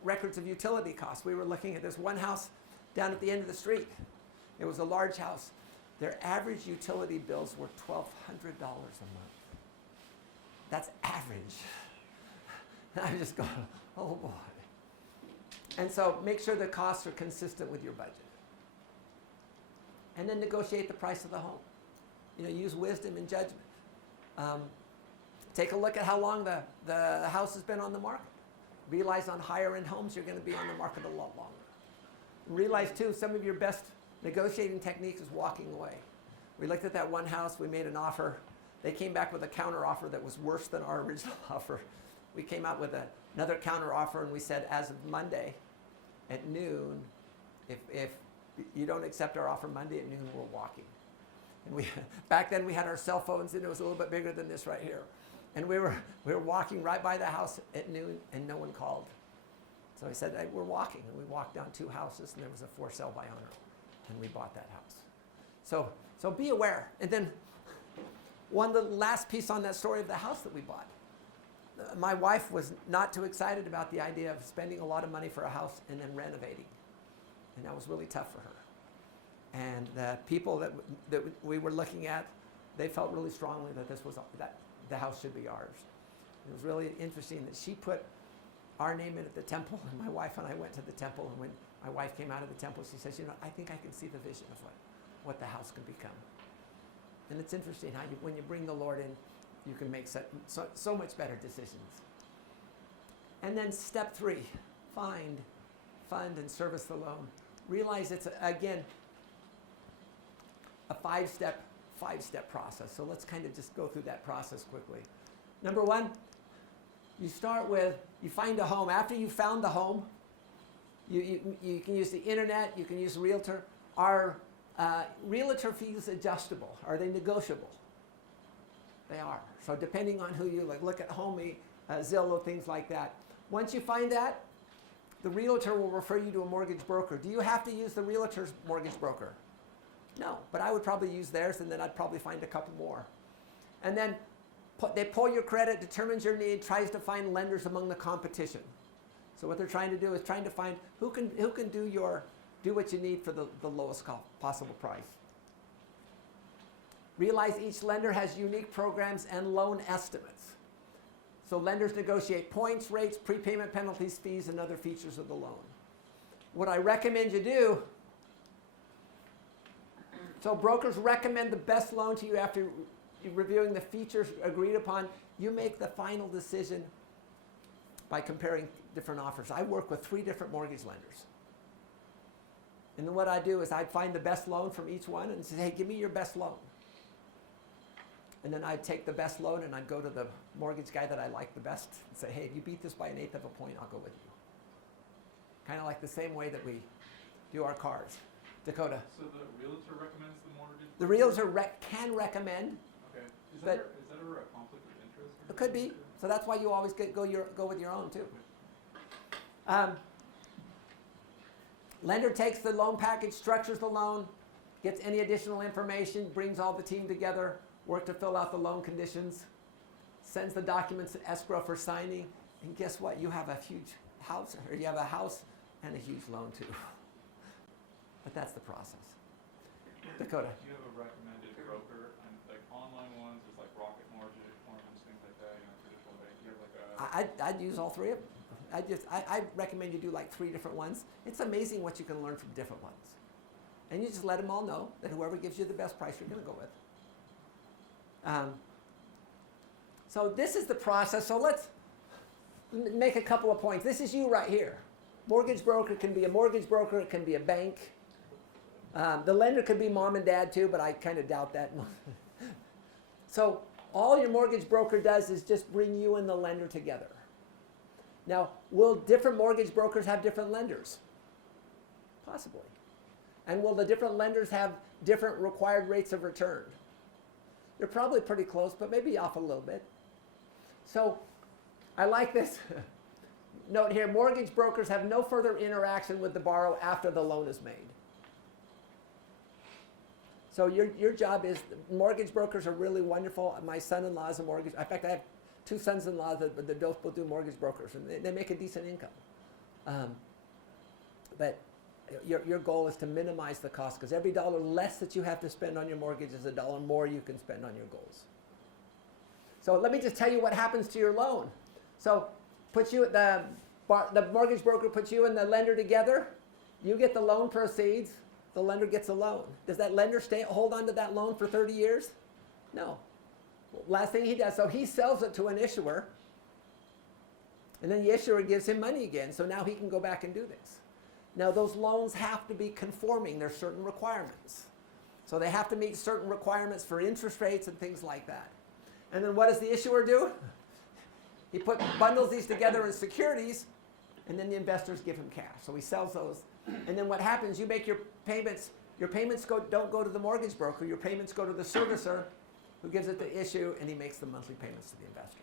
records of utility costs. We were looking at this one house down at the end of the street. It was a large house. Their average utility bills were $1,200 a month. That's average. And I just go, oh boy. And so make sure the costs are consistent with your budget. And then negotiate the price of the home. Use wisdom and judgment. Take a look at how long the house has been on the market. Realize on higher end homes you're going to be on the market a lot longer. Realize too, some of your best negotiating techniques is walking away. We looked at that one house, we made an offer. They came back with a counter offer that was worse than our original offer. We came out with another counter offer and we said, as of Monday at noon, if you don't accept our offer Monday at noon, we're walking. And back then we had our cell phones and it was a little bit bigger than this right here. And we were walking right by the house at noon and no one called. So I said, hey, we're walking. And we walked down 2 houses and there was a for sale by owner. And we bought that house. So be aware. And then the last piece on that story of the house that we bought. my wife was not too excited about the idea of spending a lot of money for a house and then renovating. And that was really tough for her. And the people that we were looking at, they felt really strongly that that the house should be ours. It was really interesting that she put our name in at the temple, and my wife and I went to the temple, and when my wife came out of the temple, she says, I think I can see the vision of what the house can become. And it's interesting how when you bring the Lord in, you can make so much better decisions. And then step 3, find, fund, and service the loan. Realize it's, again, a five-step process. So let's kind of just go through that process quickly. Number 1, you start with, you find a home. After you found the home, you can use the internet, you can use a realtor. Are realtor fees adjustable? Are they negotiable? They are. So depending on who you look at Homey, Zillow, things like that. Once you find that, the realtor will refer you to a mortgage broker. Do you have to use the realtor's mortgage broker? No, but I would probably use theirs, and then I'd probably find a couple more. And then they pull your credit, determines your need, tries to find lenders among the competition. So what they're trying to do is trying to find who can do what you need for the lowest possible price. Realize each lender has unique programs and loan estimates. So lenders negotiate points, rates, prepayment penalties, fees, and other features of the loan. What I recommend you do, so brokers recommend the best loan to you after reviewing the features agreed upon. You make the final decision by comparing different offers. I work with 3 different mortgage lenders. And then what I do is I find the best loan from each one and say, hey, give me your best loan. And then I'd take the best loan and I'd go to the mortgage guy that I like the best and say, hey, if you beat this by 1/8 of a point, I'll go with you. Kind of like the same way that we do our cars. Dakota. So the realtor recommends the mortgage? The realtor can recommend. Okay. Is but that ever a conflict of interest? It could be. So that's why you always go with your own too. Lender takes the loan package, structures the loan, gets any additional information, brings all the team together, work to fill out the loan conditions, sends the documents to escrow for signing, and guess what? You have a huge house, or you have a house and a huge loan too. But that's the process. Dakota. Do you have a recommended broker? And like online ones, it's like Rocket Mortgage, things like that, traditional bank. Do you have like a... I'd use all 3 of them. I recommend you do like 3 different ones. It's amazing what you can learn from different ones. And you just let them all know that whoever gives you the best price, you're going to go with. So this is the process. So let's make a couple of points. This is you right here. Mortgage broker can be a mortgage broker. It can be a bank. The lender could be mom and dad too, but I kind of doubt that. So all your mortgage broker does is just bring you and the lender together. Now, will different mortgage brokers have different lenders? Possibly. And will the different lenders have different required rates of return? They're probably pretty close, but maybe off a little bit. So I like this. Note here, mortgage brokers have no further interaction with the borrower after the loan is made. So your job is, mortgage brokers are really wonderful. My son-in-law is a mortgage, in fact, I have 2 sons-in-law that both do mortgage brokers, and they make a decent income. But your goal is to minimize the cost, because every dollar less that you have to spend on your mortgage is a dollar more you can spend on your goals. So let me just tell you what happens to your loan. So puts you the mortgage broker puts you and the lender together. You get the loan proceeds. The lender gets a loan. Does that lender hold on to that loan for 30 years? No. Last thing he does, so he sells it to an issuer, and then the issuer gives him money again, so now he can go back and do this. Now those loans have to be conforming. There's certain requirements. So they have to meet certain requirements for interest rates and things like that. And then what does the issuer do? He bundles these together in securities, and then the investors give him cash. So he sells those. And then what happens, you make your payments. Your payments don't go to the mortgage broker. Your payments go to the servicer, who gives it the issue, and he makes the monthly payments to the investors.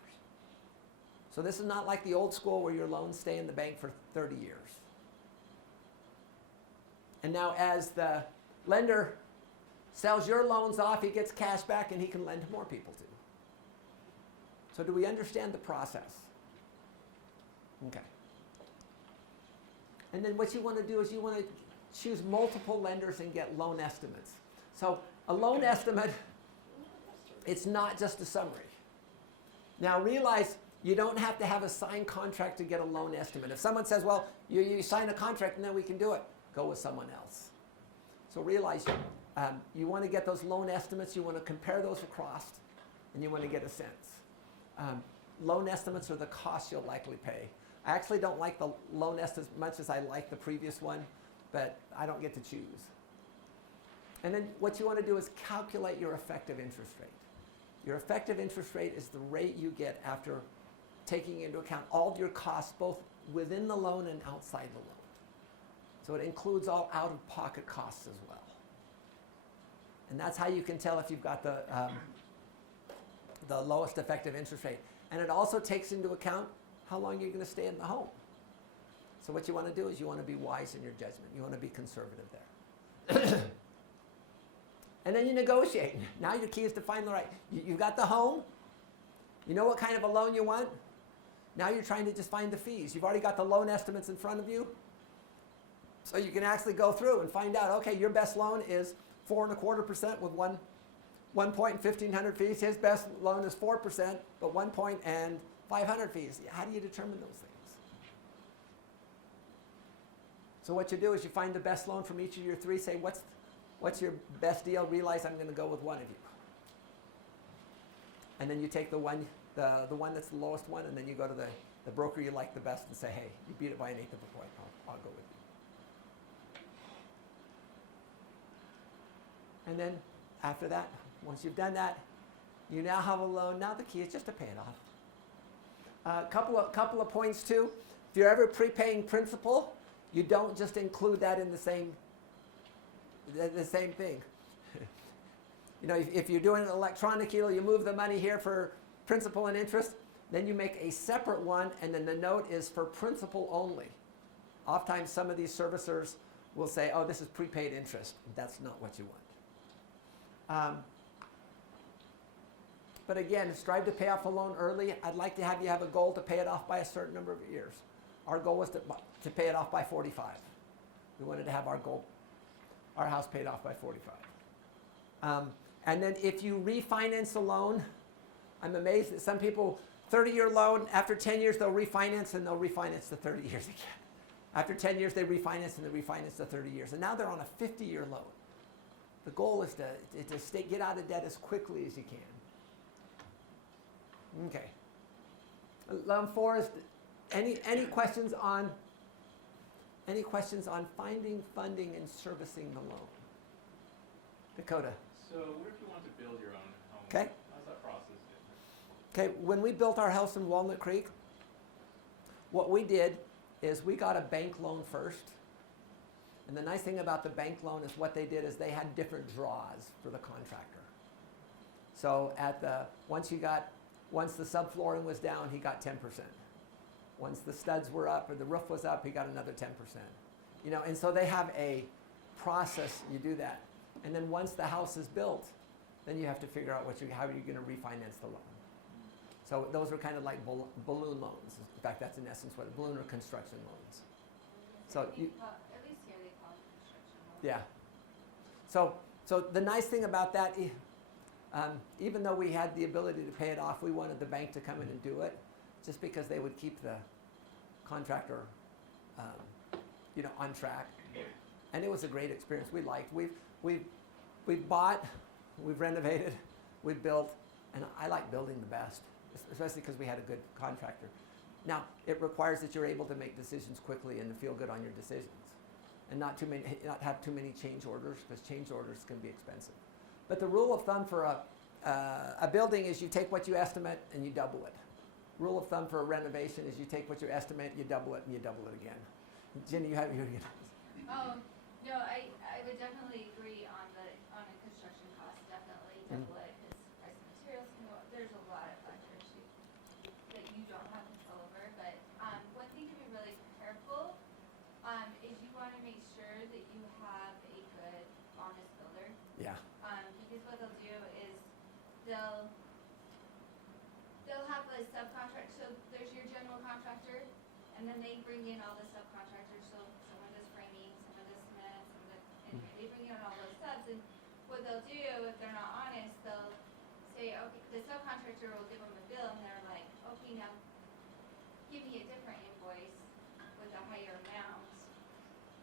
So this is not like the old school where your loans stay in the bank for 30 years. And now as the lender sells your loans off, he gets cash back and he can lend to more people too. So do we understand the process? Okay. And then what you want to do is you want to choose multiple lenders and get loan estimates. So a loan estimate, it's not just a summary. Now realize you don't have to have a signed contract to get a loan estimate. If someone says, well, you sign a contract and then we can do it, go with someone else. So realize you want to get those loan estimates, you want to compare those across, and you want to get a sense. Loan estimates are the costs you'll likely pay. I actually don't like the loan estimate as much as I like the previous one, but I don't get to choose. And then what you want to do is calculate your effective interest rate. Your effective interest rate is the rate you get after taking into account all of your costs, both within the loan and outside the loan. So it includes all out-of-pocket costs as well. And that's how you can tell if you've got the lowest effective interest rate. And it also takes into account how long you're going to stay in the home. So what you want to do is you want to be wise in your judgment. You want to be conservative there. And then you negotiate. Now your key is to find the right. You've got the home. You know what kind of a loan you want. Now you're trying to just find the fees. You've already got the loan estimates in front of you. So you can actually go through and find out, okay, your best loan is 4.25% with 1 point and 1,500 fees. His best loan is 4%, but 1 point and 500 fees. How do you determine those things? So what you do is you find the best loan from each of your three. Say, what's your best deal? Realize I'm going to go with one of you. And then you take the one that's the lowest one, and then you go to the broker you like the best and say, hey, you beat it by 1/8 of a point. I'll go with you. And then after that, once you've done that, you now have a loan. Now the key is just to pay it off. Couple of points too. If you're ever prepaying principal, you don't just include that in the same thing. You know, if you're doing it electronically, you move the money here for principal and interest, then you make a separate one, and then the note is for principal only. Oftentimes some of these servicers will say, oh, this is prepaid interest. That's not what you want. But again, strive to pay off a loan early. I'd like to have you have a goal to pay it off by a certain number of years. Our goal was to pay it off by 45. We wanted to have our house paid off by 45. And then if you refinance a loan, I'm amazed that some people, 30-year loan, after 10 years they'll refinance and they'll refinance to 30 years again. After 10 years they refinance and they refinance to 30 years. And now they're on a 50-year loan. The goal is to get out of debt as quickly as you can. Okay. Loan 4 is any questions on finding, funding, and servicing the loan? Dakota. So what if you want to build your own home? Okay. How's that process different? Okay, when we built our house in Walnut Creek, what we did is we got a bank loan first. And the nice thing about the bank loan is what they did is they had different draws for the contractor. So once the subflooring was down, he got 10%. Once the studs were up or the roof was up, he got another 10%. You know, and so they have a process. You do that, and then once the house is built, then you have to figure out how are you going to refinance the loan. So those are kind of like balloon loans. In fact, that's in essence what balloon or construction loans. So At least here they call it construction loan. yeah. So the nice thing about that, even though we had the ability to pay it off, we wanted the bank to come in and do it, just because they would keep the contractor, on track. And it was a great experience. We liked. We've bought, we've renovated, we've built, and I like building the best, especially because we had a good contractor. Now it requires that you're able to make decisions quickly and to feel good on your decisions, and not have too many change orders, because change orders can be expensive. But the rule of thumb for a building is you take what you estimate and you double it. Rule of thumb for a renovation is you take what you estimate, you double it, and you double it again. Jenny, you have your hand. No, I would definitely agree on a construction cost, definitely double it, because price of materials can go up. There's a lot of factors that you don't have control over. But one thing to be really careful is you want to make sure that you have a good, honest builder. Yeah. Because what they'll do is they'll have and then they bring in all the subcontractors, so someone does framing, someone does cement, someone does, and they bring in all those subs, and what they'll do, if they're not honest, they'll say, okay, the subcontractor will give them a bill, and they're like, okay, now, give me a different invoice with a higher amount,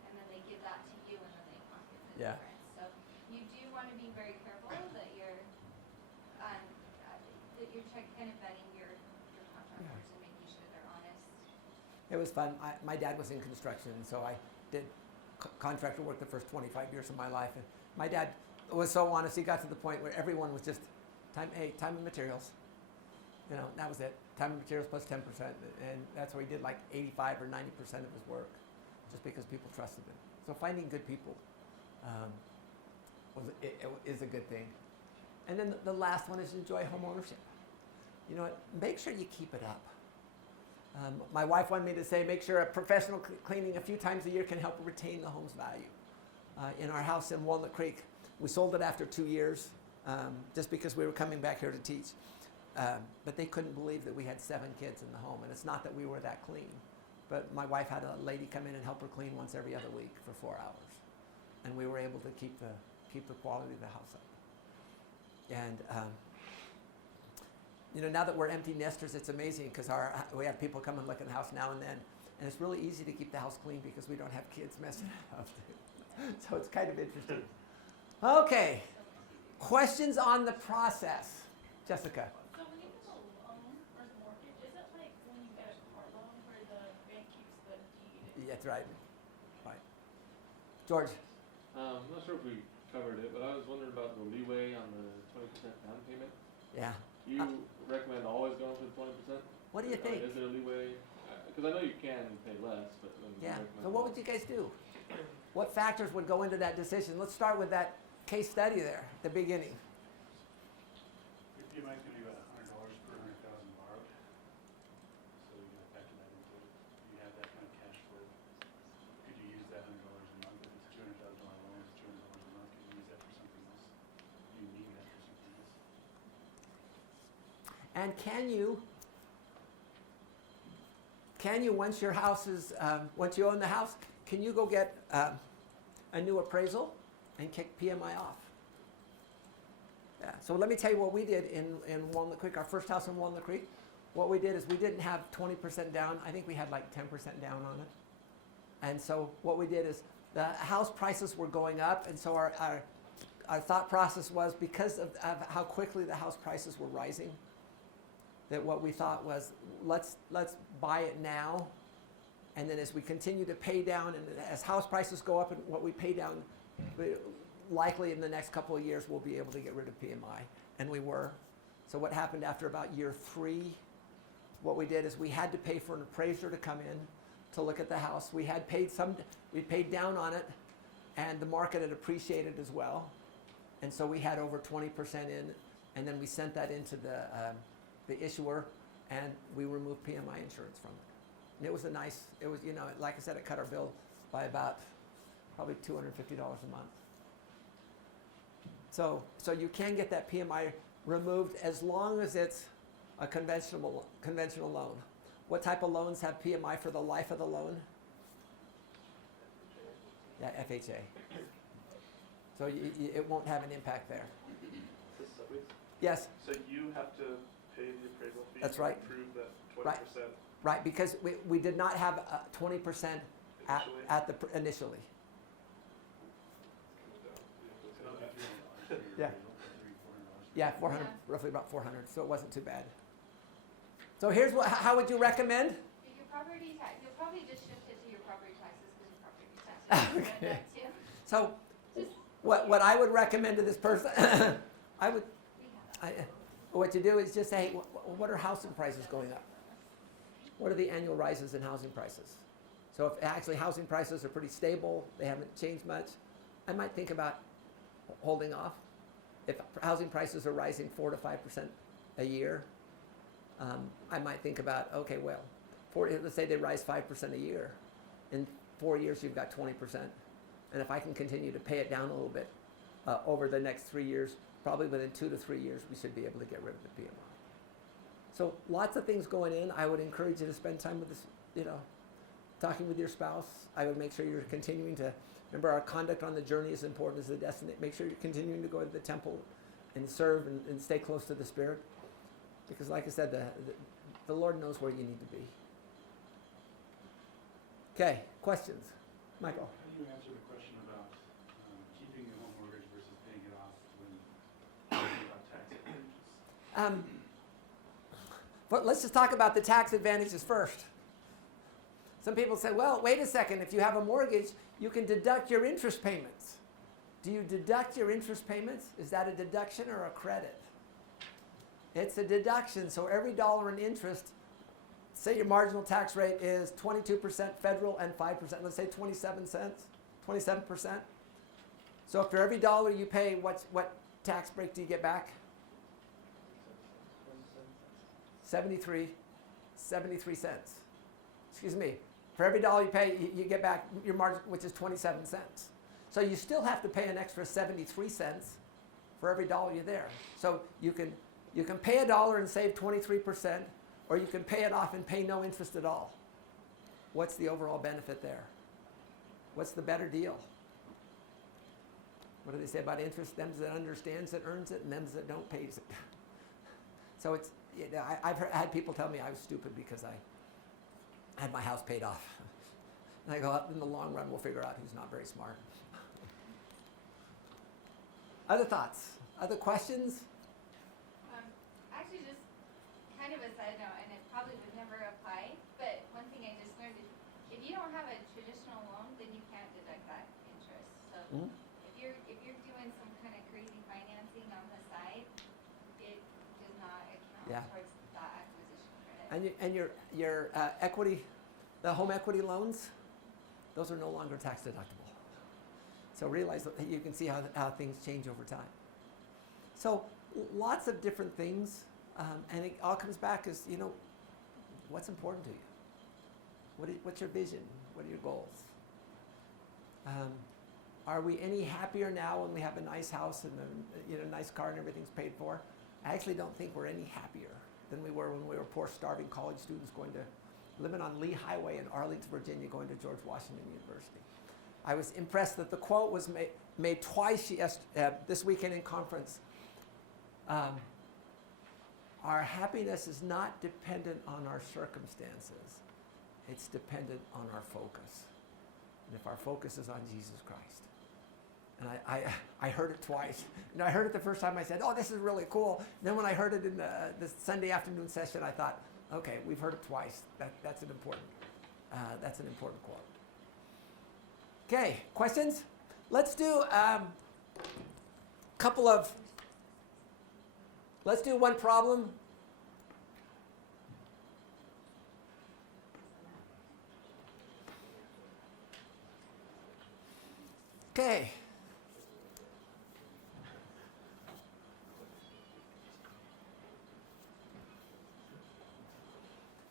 and then they give that to you, and then they pocket the Yeah. difference. So, you do wanna be very careful that you're kind of vetting your contractors and making sure they're honest. It was fun. My dad was in construction, so I did contractor work the first 25 years of my life. And my dad was so honest, he got to the point where everyone was just time and materials. You know, that was it. Time and materials plus 10%. And that's where he did like 85 or 90% of his work, just because people trusted him. So finding good people is a good thing. And then the last one is enjoy home ownership. You know what? Make sure you keep it up. My wife wanted me to say, make sure a professional cleaning a few times a year can help retain the home's value. In our house in Walnut Creek, we sold it after 2 years, just because we were coming back here to teach. But they couldn't believe that we had 7 kids in the home, and it's not that we were that clean. But my wife had a lady come in and help her clean once every other week for 4 hours, and we were able to keep the quality of the house up. And you know, now that we're empty nesters, it's amazing because we have people come and look at the house now and then, and it's really easy to keep the house clean because we don't have kids messing it up. So it's kind of interesting. Okay, questions on the process, Jessica. So when you have a loan or a mortgage, is it like when you get a car loan where the bank keeps the deed? That's right. Right. George. I'm not sure if we covered it, but I was wondering about the leeway on the 20% down payment. Yeah. Do you recommend always going for the 20%? What do you think? Is there a leeway? Because I know you can pay less, but yeah. So what would you guys do? What factors would go into that decision? Let's start with that case study there at the beginning. Your PMI is going to be about $100 per 100,000 borrowed. So you got to factor that into it. You have that kind of cash flow. Could you use that $100 a month? If it's $200,000 loan, it's $200 a month. Could you use that for something else? You need that for something else. And can you once your house is once you own the house, can you go get a new appraisal and kick PMI off? Yeah. So let me tell you what we did in Walnut Creek, our first house in Walnut Creek. What we did is we didn't have 20% down. I think we had like 10% down on it. And so what we did is the house prices were going up, and so our thought process was, because of how quickly the house prices were rising, that what we thought was, let's buy it now, and then as we continue to pay down, and as house prices go up and what we pay down, likely in the next couple of years we'll be able to get rid of PMI, and we were. So what happened after about year 3, what we did is we had to pay for an appraiser to come in to look at the house. We paid down on it, and the market had appreciated as well, and so we had over 20% in, and then we sent that into the issuer, and we removed PMI insurance from it. And it was you know, like I said, it cut our bill by about probably $250 a month. So you can get that PMI removed as long as it's a conventional loan. What type of loans have PMI for the life of the loan? Yeah, FHA. So it won't have an impact there. This is Sudweeks. Yes. So you have to pay the appraisal fee. That's right. To prove that 20%. Right. Right, because we did not have 20% initially. Yeah. Yeah, 400, roughly about 400. So it wasn't too bad. So here's how would you recommend? Your property tax, you'll probably just shift it to your property taxes because your property taxes Okay. that too. So what I would recommend to this person, what you do is just say, what are housing prices going up? What are the annual rises in housing prices? So if actually housing prices are pretty stable, they haven't changed much, I might think about holding off. If housing prices are rising 4 to 5% a year, I might think about, okay, well, let's say they rise 5% a year. In 4 years, you've got 20%. And if I can continue to pay it down a little bit over the next 3 years, probably within 2 to 3 years, we should be able to get rid of the PMI. So lots of things going in. I would encourage you to spend time with this, you know, talking with your spouse. I would make sure you're continuing to, remember our conduct on the journey is important as the destiny. Make sure you're continuing to go to the temple and serve and stay close to the Spirit. Because like I said, the Lord knows where you need to be. Okay, questions? Michael? How do you answer the question about keeping the home mortgage versus paying it off when talking about tax advantages? But let's just talk about the tax advantages first. Some people say, well, wait a second, if you have a mortgage, you can deduct your interest payments. Do you deduct your interest payments? Is that a deduction or a credit? It's a deduction, so every dollar in interest, say your marginal tax rate is 22% federal and 5%, let's say 27 cents, 27%. So for every dollar you pay, what tax break do you get back? 73 cents. Excuse me. For every dollar you pay, you get back your margin, which is 27 cents. So you still have to pay an extra 73 cents for every dollar you're there. So you can pay $1 and save 23%, or you can pay it off and pay no interest at all. What's the overall benefit there? What's the better deal? What do they say about interest? Them that understands it earns it, and them that don't pays it. So it's, I've had people tell me I was stupid because I had my house paid off. And I go, in the long run, we'll figure out who's not very smart. Other thoughts? Other questions? Actually, just kind of a side note, and it probably would never apply, but one thing I just learned is if you don't have a traditional loan, then you can't deduct that interest. So if you're doing some kind of crazy financing on the side, it does not account towards that acquisition credit. And your equity, the home equity loans, those are no longer tax deductible. So realize that you can see how things change over time. So lots of different things, and it all comes back as, what's important to you? What's your vision? What are your goals? Are we any happier now when we have a nice house and a nice car and everything's paid for? I actually don't think we're any happier than we were when we were poor, starving college students living on Lee Highway in Arlington, Virginia, going to George Washington University. I was impressed that the quote was made twice this weekend in conference. Our happiness is not dependent on our circumstances. It's dependent on our focus. And if our focus is on Jesus Christ. And I heard it twice. I heard it the first time I said, oh, this is really cool. And then when I heard it in the Sunday afternoon session, I thought, okay, we've heard it twice. That's an important quote. Okay, questions? Let's do let's do one problem. Okay.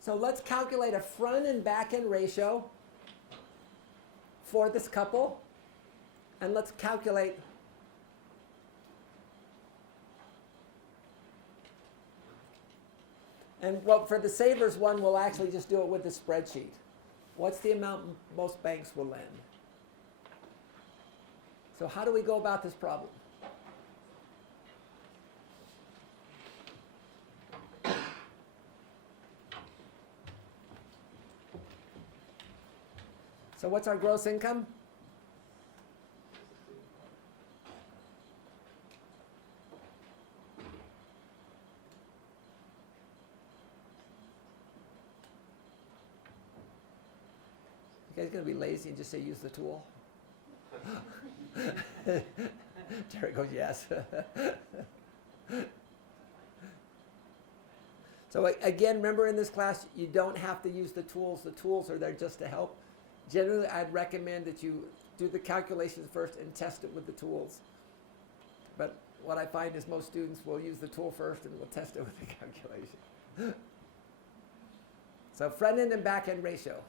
So let's calculate a front and back end ratio for this couple. And let's calculate for the savers one, we'll actually just do it with the spreadsheet. What's the amount most banks will lend? So how do we go about this problem? So what's our gross income? You guys gonna be lazy and just say use the tool? Terry goes, yes. So again, remember in this class, you don't have to use the tools. The tools are there just to help. Generally, I'd recommend that you do the calculations first and test it with the tools. But what I find is most students will use the tool first and will test it with the calculation. So front end and back end ratio.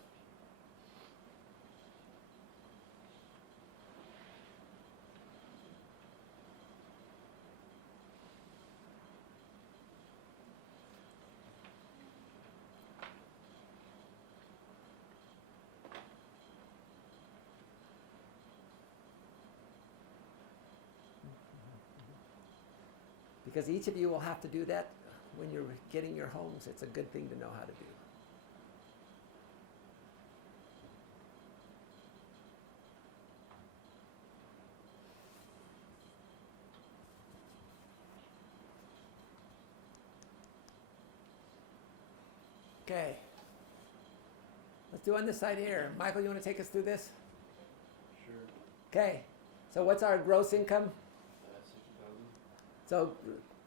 because each of you will have to do that when you're getting your homes. It's a good thing to know how to do. Okay. Let's do on this side here. Michael, you want to take us through this? Sure. Okay. So what's our gross income? 60,000. So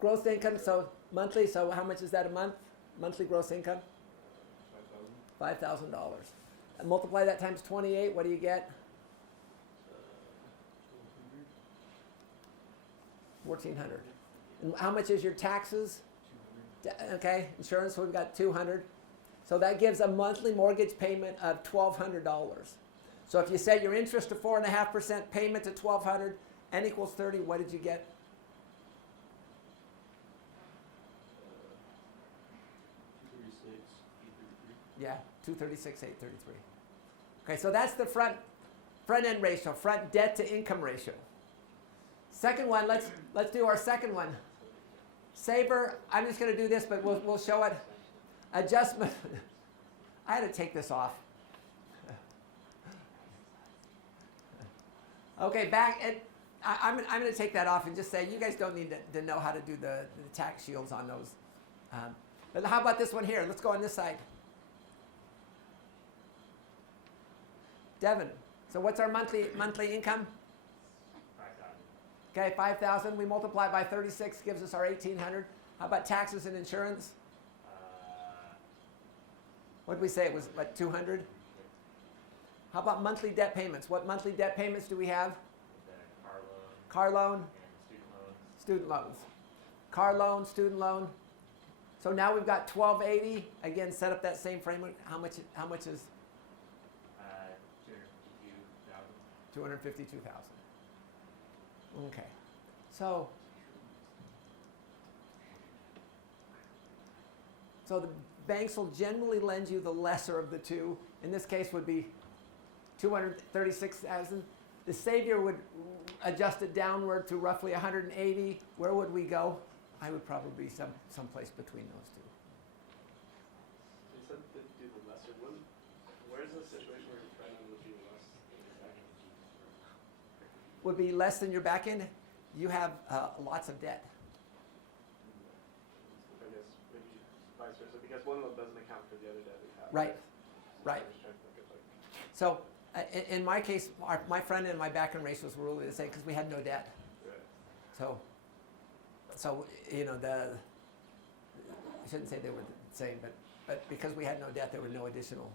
gross income, so monthly, so how much is that a month? Monthly gross income? 5,000. $5,000. And multiply that times 28, what do you get? 1,400. And how much is your taxes? 200. Okay, insurance, we've got 200. So that gives a monthly mortgage payment of $1,200. So if you set your interest to 4.5%, payment to $1,200, n equals 30, what did you get? 236, 833. Yeah, 236, 833. Okay, so that's the front end ratio, front debt to income ratio. Second one, let's do our second one. Saver, I'm just going to do this, but we'll show it. Adjustment. I had to take this off. Okay, back. I'm going to take that off and just say you guys don't need to know how to do the tax shields on those. But how about this one here? Let's go on this side. Devin. So what's our monthly income? 5,000. Okay, 5,000. We multiply by 36 gives us our 1,800. How about taxes and insurance? What did we say? It was what, 200? How about monthly debt payments? What monthly debt payments do we have? The car loan Car loan, and student loans. student loans. Car loan, student loan. So now we've got 1,280. Again, set up that same framework. How much is 252,000. 252,000? Okay. So the banks will generally lend you the lesser of the two. In this case would be 236,000. The Savior would adjust it downward to roughly 180. Where would we go? I would probably be someplace between those two. You said that do the lesser one. Where's the situation where your front end would be less than your back end? Would be less than your back end. You have lots of debt. I guess maybe vice versa, because one of them doesn't account for the other debt we have. Right. Right. I'm just trying to look at like. So in my case, my front end and my back end ratios were really the same because we had no debt. Right. So you know, I shouldn't say they were the same, but because we had no debt, there were no additional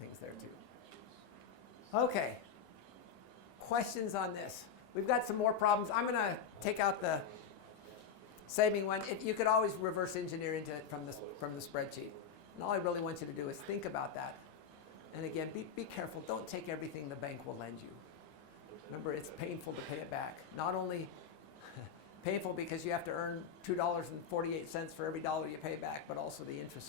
things there too. Okay. Questions on this? We've got some more problems. I'm going to take out the saving one. You could always reverse engineer into it from the spreadsheet. And all I really want you to do is think about that. And again, be careful. Don't take everything the bank will lend you. Remember, it's painful to pay it back. Not only painful because you have to earn $2.48 for every dollar you pay back, but also the interest